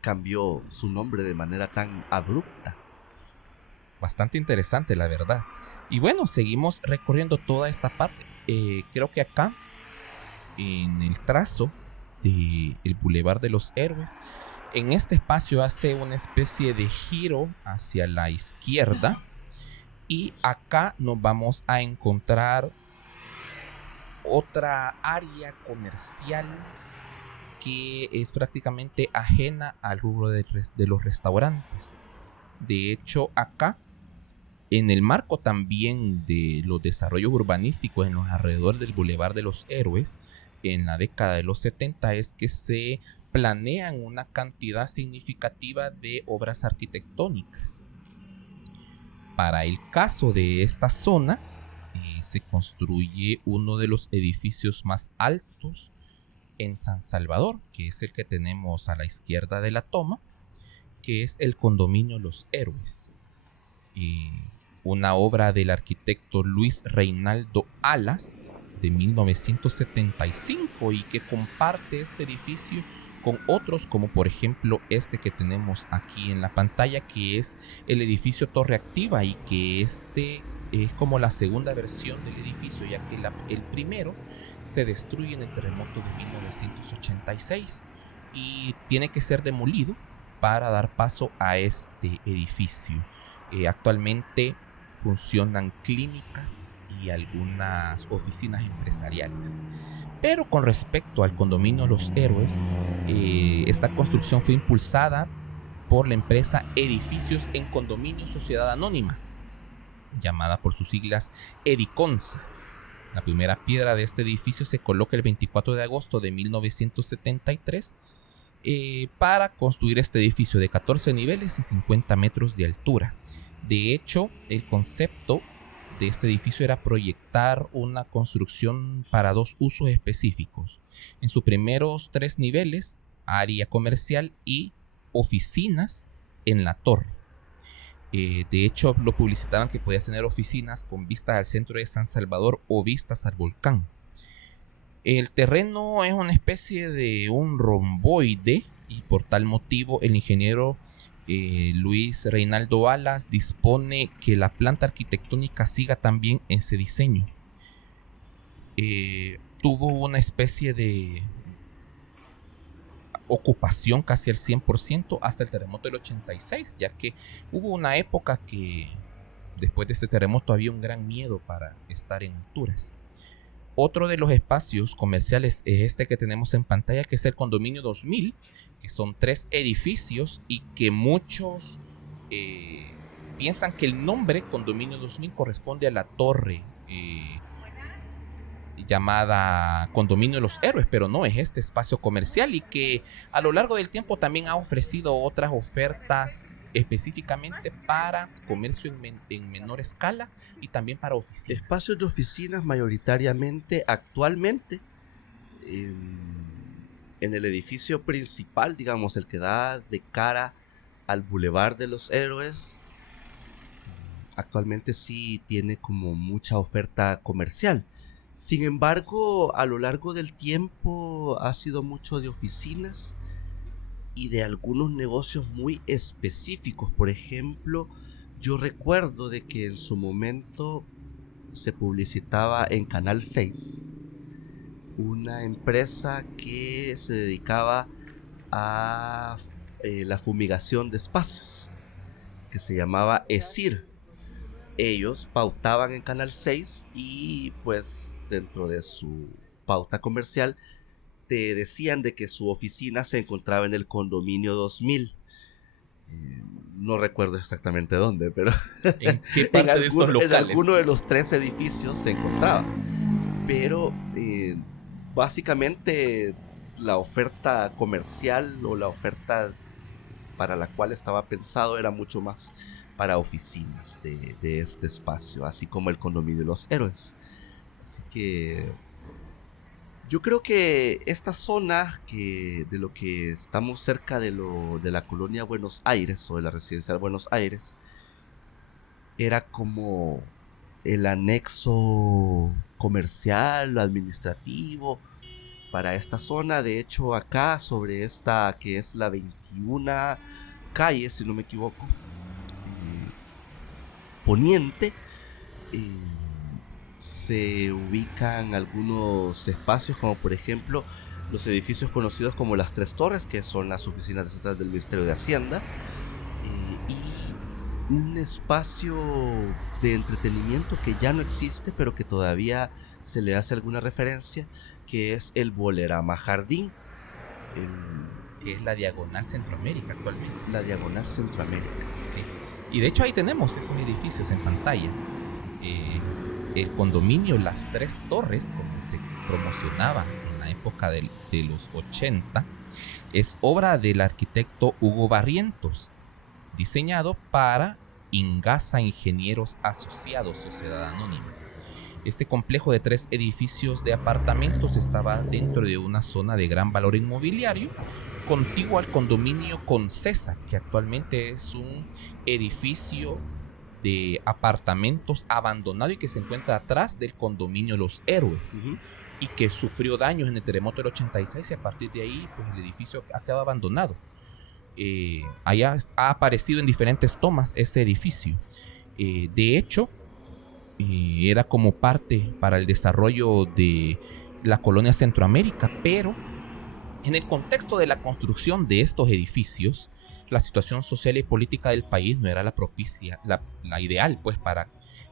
cambió su nombre de manera tan abrupta. Bastante interesante, la verdad. Y bueno, seguimos recorriendo toda esta parte. Creo que acá, en el trazo del Boulevard de los Héroes, en este espacio hace una especie de giro hacia la izquierda. Y acá nos vamos a encontrar otra área comercial que es prácticamente ajena al rubro de los restaurantes. De hecho, acá, en el marco también de los desarrollos urbanísticos en los alrededores del Boulevard de los Héroes, en la década de los 70 es que se planean una cantidad significativa de obras arquitectónicas. Para el caso de esta zona, se construye uno de los edificios más altos en San Salvador, que es el que tenemos a la izquierda de la toma, que es el condominio Los Héroes. Una obra del arquitecto Luis Reinaldo Alas de 1975 y que comparte este edificio con otros, como por ejemplo este que tenemos aquí en la pantalla, que es el edificio Torre Activa, y que este es como la segunda versión del edificio, ya que el primero se destruye en el terremoto de 1986 y tiene que ser demolido para dar paso a este edificio. Actualmente funcionan clínicas y algunas oficinas empresariales. Pero con respecto al condominio Los Héroes, esta construcción fue impulsada por la empresa Edificios en Condominio Sociedad Anónima, llamada por sus siglas Ediconsa. La primera piedra de este edificio se coloca el 24 de agosto de 1973 para construir este edificio de 14 niveles y 50 metros de altura. De hecho, el concepto de este edificio era proyectar una construcción para dos usos específicos. En sus primeros 3 niveles, área comercial y oficinas en la torre. De hecho, lo publicitaban que podía tener oficinas con vistas al centro de San Salvador o vistas al volcán. El terreno es una especie de un romboide y por tal motivo el ingeniero Luis Reinaldo Alas dispone que la planta arquitectónica siga también ese diseño. Tuvo una especie de ocupación casi al 100% hasta el terremoto del 86, ya que hubo una época que después de este terremoto había un gran miedo para estar en alturas. Otro de los espacios comerciales es este que tenemos en pantalla, que es el Condominio 2000, que son 3 edificios y que muchos piensan que el nombre Condominio 2000 corresponde a la torre llamada Condominio de los Héroes, pero no, es este espacio comercial y que a lo largo del tiempo también ha ofrecido otras ofertas específicamente para comercio en menor escala y también para oficinas. Espacios de oficinas mayoritariamente actualmente en el edificio principal, digamos, el que da de cara al Boulevard de los Héroes, actualmente sí tiene como mucha oferta comercial. Sin embargo, a lo largo del tiempo ha sido mucho de oficinas y de algunos negocios muy específicos. Por ejemplo, yo recuerdo de que en su momento se publicitaba en Canal 6 una empresa que se dedicaba a la fumigación de espacios, que se llamaba ESIR. Ellos pautaban en Canal 6 y pues dentro de su pauta comercial te decían de que su oficina se encontraba en el Condominio 2000. No recuerdo exactamente dónde, pero ¿En qué parte de estos locales? En alguno de los 3 edificios se encontraba. Pero básicamente la oferta comercial o la oferta para la cual estaba pensado era mucho más para oficinas de este espacio, así como el Condominio de los Héroes. Así que yo creo que esta zona de lo que estamos cerca de la colonia Buenos Aires o de la residencial Buenos Aires era como el anexo comercial, administrativo para esta zona. De hecho, acá sobre esta que es la 21 calle, si no me equivoco, poniente, se ubican algunos espacios como por ejemplo los edificios conocidos como las Tres Torres, que son las oficinas estatales del Ministerio de Hacienda, y un espacio de entretenimiento que ya no existe pero que todavía se le hace alguna referencia, que es el Bolerama Jardín, que es la Diagonal Centroamérica actualmente. La Diagonal Centroamérica. Sí. Y de hecho ahí tenemos esos edificios en pantalla. El condominio Las Tres Torres, como se promocionaba en la época de los 80, es obra del arquitecto Hugo Barrientos, diseñado para Ingasa Ingenieros Asociados, Sociedad Anónima. Este complejo de 3 edificios de apartamentos estaba dentro de una zona de gran valor inmobiliario, contiguo al condominio Concesa, que actualmente es un edificio de apartamentos abandonado y que se encuentra atrás del condominio Los Héroes. y que sufrió daños en el terremoto del 86 y a partir de ahí pues, el edificio ha quedado abandonado. Allá ha aparecido en diferentes tomas ese edificio. De hecho, era como parte para el desarrollo de la colonia Centroamérica, pero en el contexto de la construcción de estos edificios, la situación social y política del país no era la propicia, la ideal pues para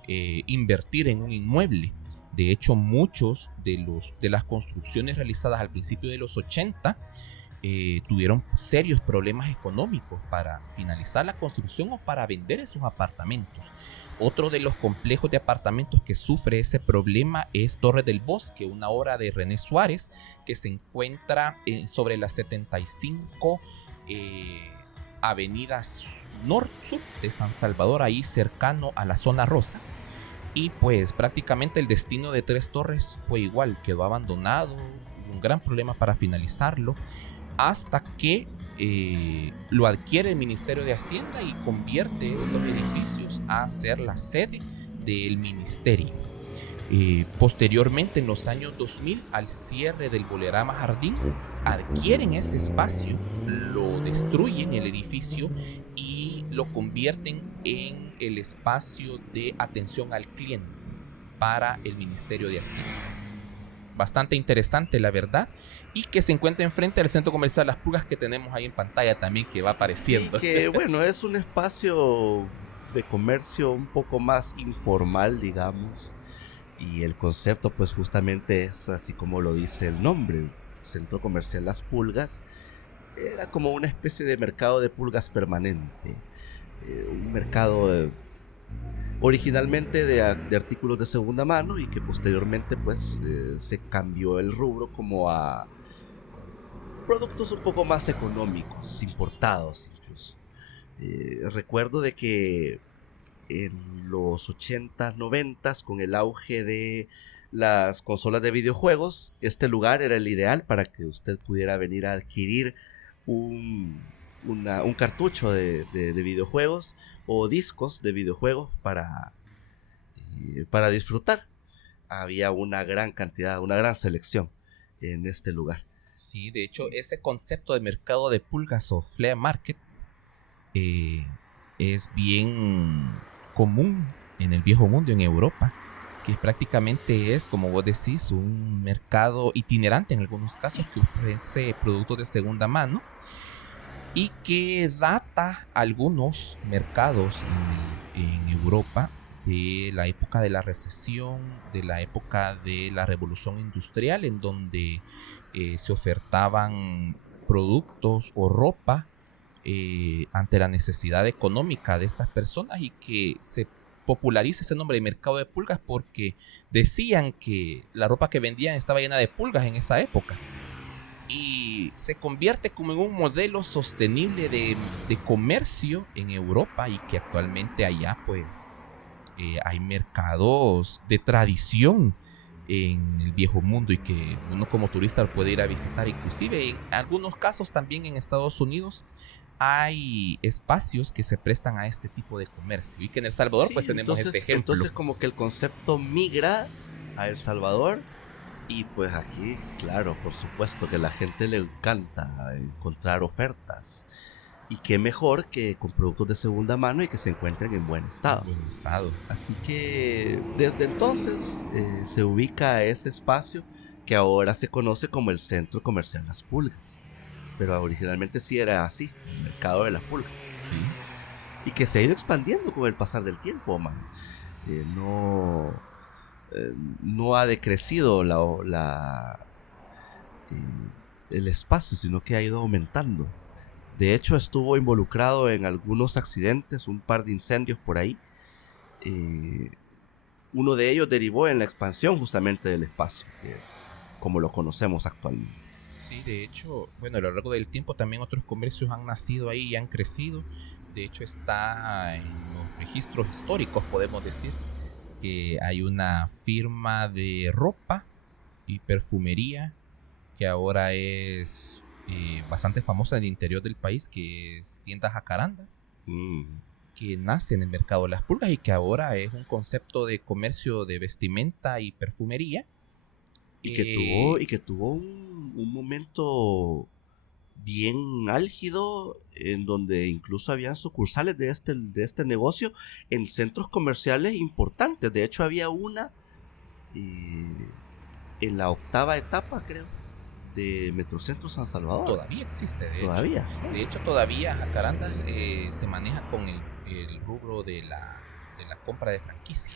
invertir en un inmueble. De hecho, muchos de las construcciones realizadas al principio de los 80 tuvieron serios problemas económicos para finalizar la construcción o para vender esos apartamentos. Otro de los complejos de apartamentos que sufre ese problema es Torre del Bosque, una obra de René Suárez que se encuentra sobre la 75 Avenida Norte-Sur de San Salvador, ahí cercano a la zona rosa. Y pues prácticamente el destino de Tres Torres fue igual, quedó abandonado, un gran problema para finalizarlo, hasta que lo adquiere el Ministerio de Hacienda y convierte estos edificios a ser la sede del ministerio. Posteriormente, en los años 2000, al cierre del Bolerama Jardín, adquieren ese espacio, lo destruyen el edificio y lo convierten en el espacio de atención al cliente para el Ministerio de Hacienda. Bastante interesante, la verdad, y que se encuentra enfrente del centro comercial Las Pulgas que tenemos ahí en pantalla también, que va apareciendo. Sí, que bueno, es un espacio de comercio un poco más informal, digamos, y el concepto pues justamente es así como lo dice el nombre, el centro comercial Las Pulgas. Era como una especie de mercado de pulgas permanente, un mercado originalmente de artículos de segunda mano y que posteriormente pues se cambió el rubro como a productos un poco más económicos, importados incluso. Recuerdo de que en los 80s, 90s, con el auge de las consolas de videojuegos, este lugar era el ideal para que usted pudiera venir a adquirir un cartucho de videojuegos o discos de videojuegos para disfrutar. Había una gran cantidad, una gran selección en este lugar. Sí, de hecho, ese concepto de mercado de pulgas o flea market es bien común en el viejo mundo, en Europa, que prácticamente es, como vos decís, un mercado itinerante en algunos casos que ofrece productos de segunda mano y que data algunos mercados en Europa de la época de la recesión, de la época de la revolución industrial, en donde se ofertaban productos o ropa ante la necesidad económica de estas personas y que se populariza ese nombre de mercado de pulgas porque decían que la ropa que vendían estaba llena de pulgas en esa época. Y se convierte como en un modelo sostenible de comercio en Europa y que actualmente allá pues hay mercados de tradición en el viejo mundo y que uno como turista puede ir a visitar. Inclusive en algunos casos también en Estados Unidos hay espacios que se prestan a este tipo de comercio y que en El Salvador pues tenemos este ejemplo. Entonces como que el concepto migra a El Salvador. Y pues aquí, claro, por supuesto que a la gente le encanta encontrar ofertas. Y qué mejor que con productos de segunda mano y que se encuentren en buen estado. Buen estado. Así que desde entonces se ubica ese espacio que ahora se conoce como el Centro Comercial Las Pulgas. Pero originalmente sí era así, el mercado de las pulgas. Sí. Y que se ha ido expandiendo con el pasar del tiempo, man. No ha decrecido el espacio, sino que ha ido aumentando. De hecho, estuvo involucrado en algunos accidentes, un par de incendios por ahí. Uno de ellos derivó en la expansión justamente del espacio, como lo conocemos actualmente. Sí, de hecho, bueno, a lo largo del tiempo también otros comercios han nacido ahí y han crecido. De hecho, está en los registros históricos, podemos decir, que hay una firma de ropa y perfumería que ahora es bastante famosa en el interior del país, que es Tiendas Jacarandas, que nace en el mercado de las pulgas y que ahora es un concepto de comercio de vestimenta y perfumería Y que tuvo un momento bien álgido en donde incluso habían sucursales de este negocio en centros comerciales importantes. De hecho había una en la 8ª etapa, creo, de Metrocentro San Salvador. Todavía existe, de Todavía. hecho. De hecho, todavía Jacaranda se maneja con el rubro de la compra de franquicia.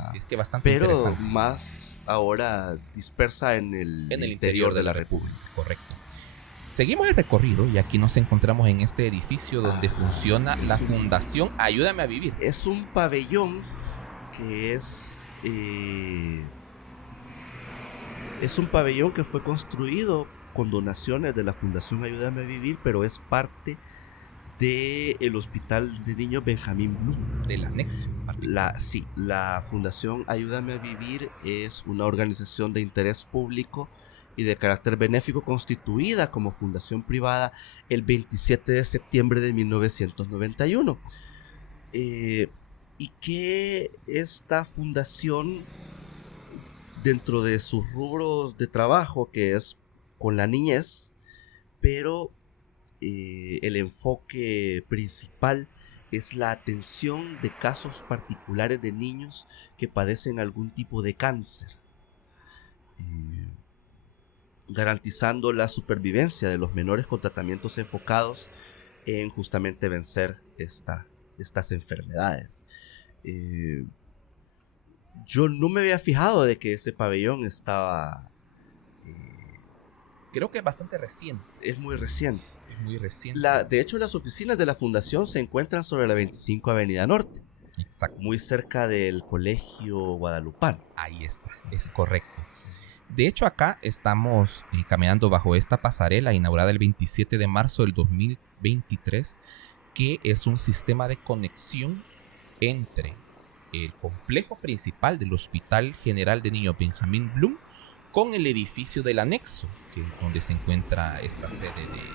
Así es que bastante pero interesante. más ahora dispersa en el interior de la República. Correcto. Seguimos el recorrido y aquí nos encontramos en este edificio donde funciona la Fundación Ayúdame a Vivir. Es un pabellón que es un pabellón que fue construido con donaciones de la Fundación Ayúdame a Vivir, pero es parte del Hospital de Niños Benjamín Bloom. Del anexo. La Fundación Ayúdame a Vivir es una organización de interés público y de carácter benéfico constituida como fundación privada el 27 de septiembre de 1991. Y que esta fundación, dentro de sus rubros de trabajo, que es con la niñez, pero el enfoque principal es la atención de casos particulares de niños que padecen algún tipo de cáncer, garantizando la supervivencia de los menores con tratamientos enfocados en justamente vencer estas enfermedades. Yo no me había fijado de que ese pabellón estaba... Creo que es bastante reciente. Es muy reciente. Muy reciente. De hecho, las oficinas de la fundación se encuentran sobre la 25 Avenida Norte. Exacto. Muy cerca del Colegio Guadalupano. Ahí está, es correcto. De hecho, acá estamos caminando bajo esta pasarela inaugurada el 27 de marzo del 2023, que es un sistema de conexión entre el complejo principal del Hospital General de Niños Benjamín Bloom con el edificio del anexo, que es donde se encuentra esta sede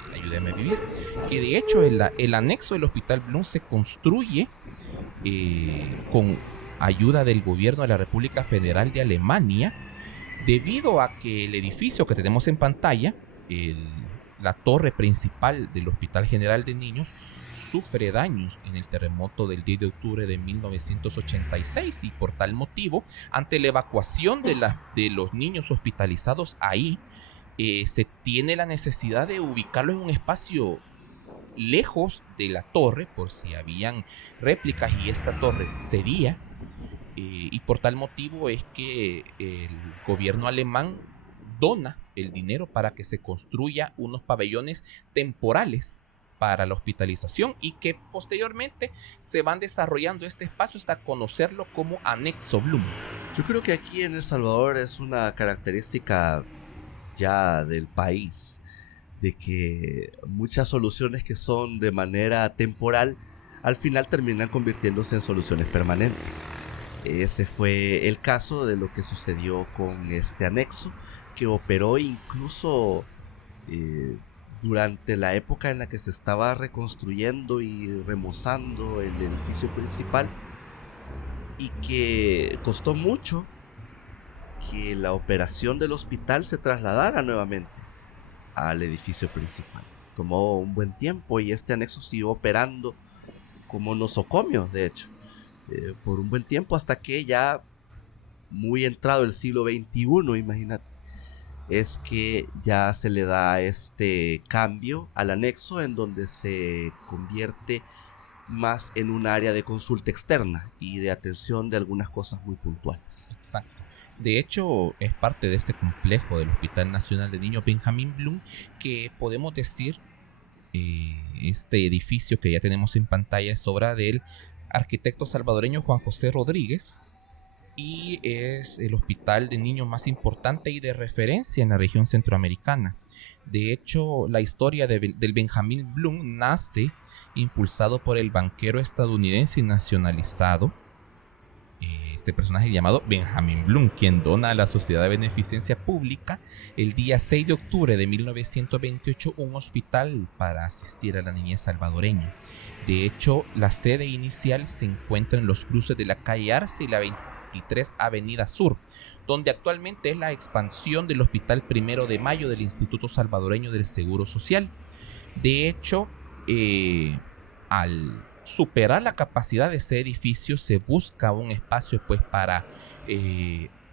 de Ayúdame a Vivir, que de hecho el anexo del Hospital Bloom se construye con ayuda del gobierno de la República Federal de Alemania, debido a que el edificio que tenemos en pantalla, la torre principal del Hospital General de Niños, sufre daños en el terremoto del 10 de octubre de 1986 y por tal motivo, ante la evacuación de los niños hospitalizados ahí, se tiene la necesidad de ubicarlo en un espacio lejos de la torre por si habían réplicas y esta torre cedía, y por tal motivo es que el gobierno alemán dona el dinero para que se construya unos pabellones temporales para la hospitalización y que posteriormente se van desarrollando este espacio hasta conocerlo como Anexo Bloom. Yo creo que aquí en El Salvador es una característica ya del país, de que muchas soluciones que son de manera temporal al final terminan convirtiéndose en soluciones permanentes. Ese fue el caso de lo que sucedió con este anexo, que operó incluso durante la época en la que se estaba reconstruyendo y remozando el edificio principal, y que costó mucho que la operación del hospital se trasladara nuevamente al edificio principal. Tomó un buen tiempo y este anexo siguió operando como nosocomio, de hecho, por un buen tiempo, hasta que ya muy entrado el siglo XXI, imagínate, es que ya se le da este cambio al anexo, en donde se convierte más en un área de consulta externa y de atención de algunas cosas muy puntuales. Exacto. De hecho, es parte de este complejo del Hospital Nacional de Niños Benjamín Bloom que podemos decir, este edificio que ya tenemos en pantalla es obra del arquitecto salvadoreño Juan José Rodríguez, y es el hospital de niños más importante y de referencia en la región centroamericana. De hecho, la historia del Benjamín Bloom nace impulsado por el banquero estadounidense nacionalizado, este personaje llamado Benjamín Bloom, quien dona a la Sociedad de Beneficencia Pública el día 6 de octubre de 1928 un hospital para asistir a la niñez salvadoreña. De hecho, la sede inicial se encuentra en los cruces de la calle Arce y la 23 Avenida Sur, donde actualmente es la expansión del Hospital 1 de Mayo del Instituto Salvadoreño del Seguro Social. De hecho, al superar la capacidad de ese edificio, se busca un espacio pues para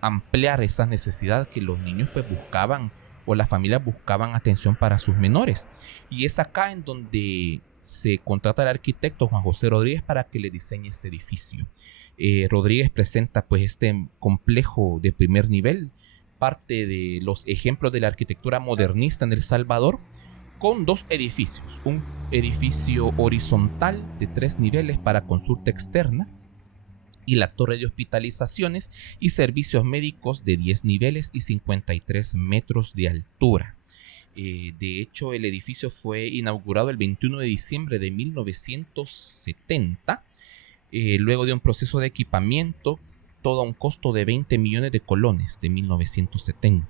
ampliar esas necesidades que los niños pues buscaban, o las familias buscaban atención para sus menores. Y es acá en donde se contrata al arquitecto Juan José Rodríguez para que le diseñe este edificio. Rodríguez presenta pues este complejo de primer nivel, parte de los ejemplos de la arquitectura modernista en El Salvador, con 2 edificios: un edificio horizontal de 3 niveles para consulta externa, y la torre de hospitalizaciones y servicios médicos de 10 niveles y 53 metros de altura. De hecho, el edificio fue inaugurado el 21 de diciembre de 1970, luego de un proceso de equipamiento, todo a un costo de 20 millones de colones de 1970.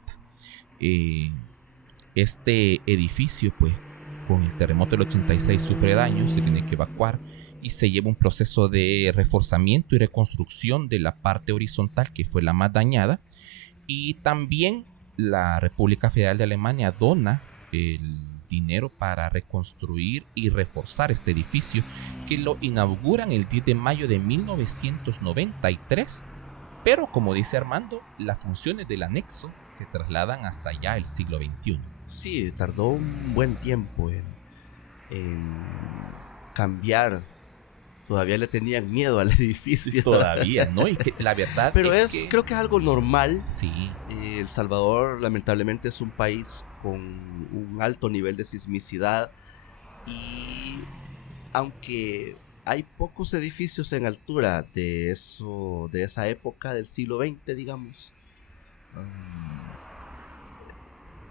Este edificio, pues, con el terremoto del 86 sufre daños, se tiene que evacuar y se lleva un proceso de reforzamiento y reconstrucción de la parte horizontal, que fue la más dañada. Y también la República Federal de Alemania dona el dinero para reconstruir y reforzar este edificio, que lo inauguran el 10 de mayo de 1993. Pero, como dice Armando, las funciones del anexo se trasladan hasta ya el siglo XXI. Sí, tardó un buen tiempo en cambiar. Todavía le tenían miedo al edificio. Todavía, ¿no? Y que la verdad pero que... creo que es algo normal. Sí. El Salvador, lamentablemente, es un país con un alto nivel de sismicidad. Y aunque hay pocos edificios en altura de esa época del siglo XX, digamos,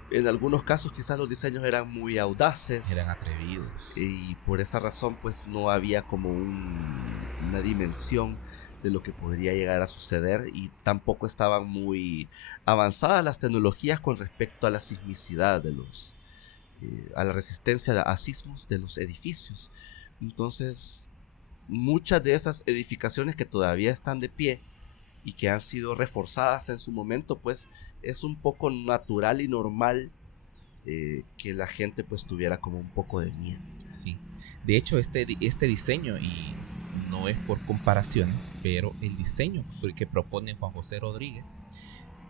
en algunos casos quizás los diseños eran muy audaces, eran atrevidos, y por esa razón pues no había como una dimensión de lo que podría llegar a suceder, y tampoco estaban muy avanzadas las tecnologías con respecto a la sismicidad a la resistencia a sismos de los edificios. Entonces, muchas de esas edificaciones que todavía están de pie y que han sido reforzadas en su momento, pues es un poco natural y normal que la gente pues tuviera como un poco de miedo. Sí, de hecho este diseño, y no es por comparaciones, pero el diseño que propone Juan José Rodríguez,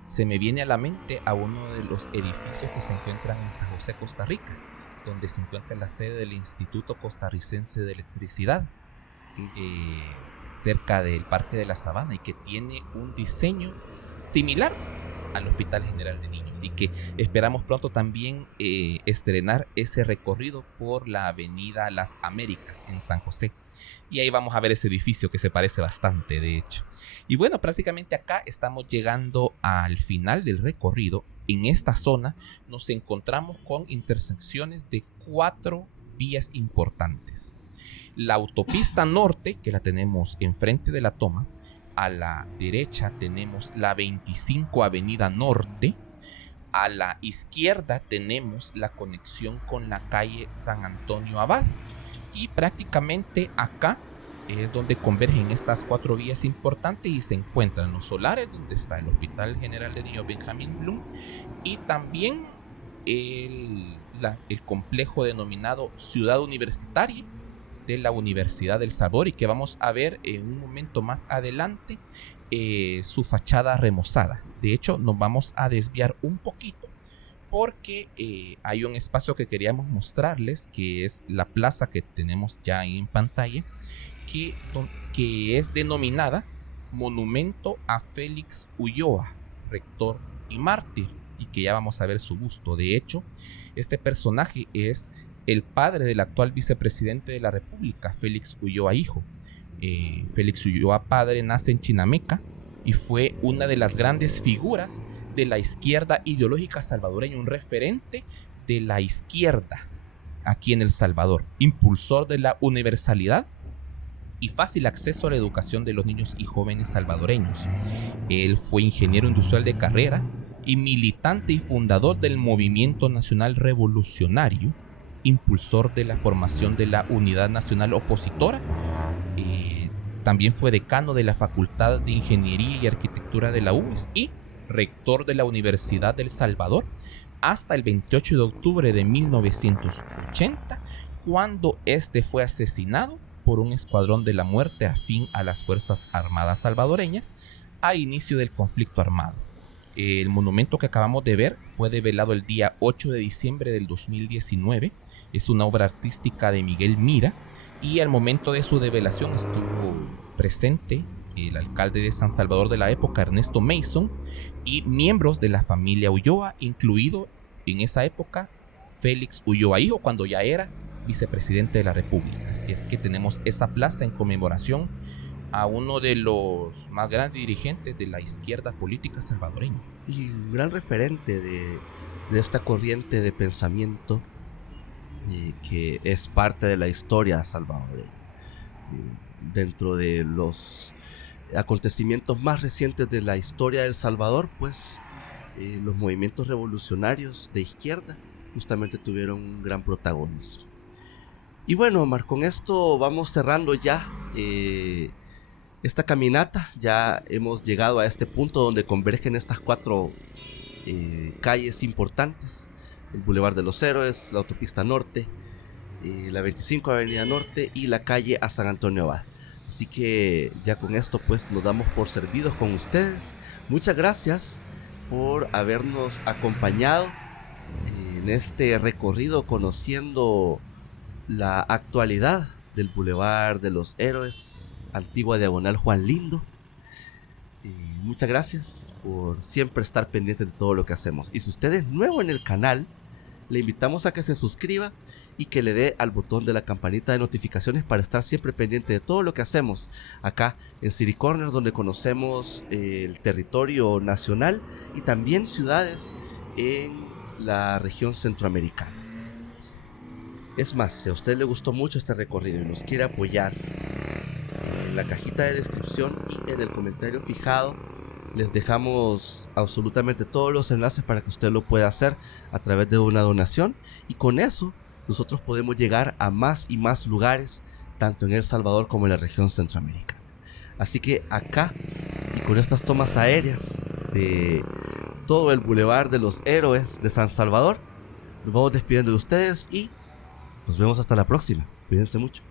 se me viene a la mente a uno de los edificios que se encuentran en San José, Costa Rica, donde se encuentra la sede del Instituto Costarricense de Electricidad, cerca del Parque de la Sabana, y que tiene un diseño similar al Hospital General de Niños, y que esperamos pronto también estrenar ese recorrido por la avenida Las Américas en San José, y ahí vamos a ver ese edificio que se parece bastante, de hecho. Y bueno, prácticamente acá estamos llegando al final del recorrido. En esta zona nos encontramos con intersecciones de 4 vías importantes: la autopista norte, que la tenemos enfrente de la toma. A la derecha tenemos la 25 Avenida Norte. A la izquierda tenemos la conexión con la calle San Antonio Abad. Y prácticamente acá es donde convergen estas 4 vías importantes y se encuentran los solares, donde está el Hospital General de Niños Benjamín Blum, y también el complejo denominado Ciudad Universitaria de la Universidad del Salvador, y que vamos a ver en un momento más adelante su fachada remozada. De hecho, nos vamos a desviar un poquito porque hay un espacio que queríamos mostrarles, que es la plaza que tenemos ya ahí en pantalla, que es denominada Monumento a Félix Ulloa, rector y mártir, y que ya vamos a ver su busto. De hecho, este personaje es el padre del actual vicepresidente de la República, Félix Ulloa hijo. Félix Ulloa padre nace en Chinameca y fue una de las grandes figuras de la izquierda ideológica salvadoreña, un referente de la izquierda aquí en El Salvador, impulsor de la universalidad y fácil acceso a la educación de los niños y jóvenes salvadoreños. Él fue ingeniero industrial de carrera y militante y fundador del Movimiento Nacional Revolucionario, impulsor de la formación de la Unidad Nacional Opositora. También fue decano de la Facultad de Ingeniería y Arquitectura de la UES y rector de la Universidad del Salvador, hasta el 28 de octubre de 1980, cuando este fue asesinado por un escuadrón de la muerte afín a las Fuerzas Armadas salvadoreñas a inicio del conflicto armado. El monumento que acabamos de ver fue develado el día 8 de diciembre del 2019. Es una obra artística de Miguel Mira, y al momento de su develación estuvo presente el alcalde de San Salvador de la época, Ernesto Mason, y miembros de la familia Ulloa, incluido en esa época Félix Ulloa hijo, cuando ya era vicepresidente de la República. Así es que tenemos esa plaza en conmemoración a uno de los más grandes dirigentes de la izquierda política salvadoreña. Y un gran referente de esta corriente de pensamiento que es parte de la historia salvadoreña. Dentro de los acontecimientos más recientes de la historia de El Salvador, pues los movimientos revolucionarios de izquierda justamente tuvieron un gran protagonismo. Y bueno, Omar, con esto vamos cerrando ya esta caminata. Ya hemos llegado a este punto donde convergen estas 4 calles importantes: el Boulevard de los Héroes, la Autopista Norte, la 25 Avenida Norte y la calle a San Antonio Abad. Así que ya con esto pues nos damos por servidos con ustedes. Muchas gracias por habernos acompañado en este recorrido conociendo la actualidad del Boulevard de los Héroes, antigua diagonal Juan Lindo. Muchas gracias por siempre estar pendiente de todo lo que hacemos. Y si usted es nuevo en el canal, le invitamos a que se suscriba y que le dé al botón de la campanita de notificaciones para estar siempre pendiente de todo lo que hacemos acá en City Corners, donde conocemos el territorio nacional y también ciudades en la región centroamericana. Es más, si a usted le gustó mucho este recorrido y nos quiere apoyar, en la cajita de descripción y en el comentario fijado les dejamos absolutamente todos los enlaces para que usted lo pueda hacer a través de una donación, y con eso nosotros podemos llegar a más y más lugares, tanto en El Salvador como en la región centroamericana. Así que acá, y con estas tomas aéreas de todo el Boulevard de los Héroes de San Salvador, nos vamos despidiendo de ustedes y nos vemos hasta la próxima. Cuídense mucho.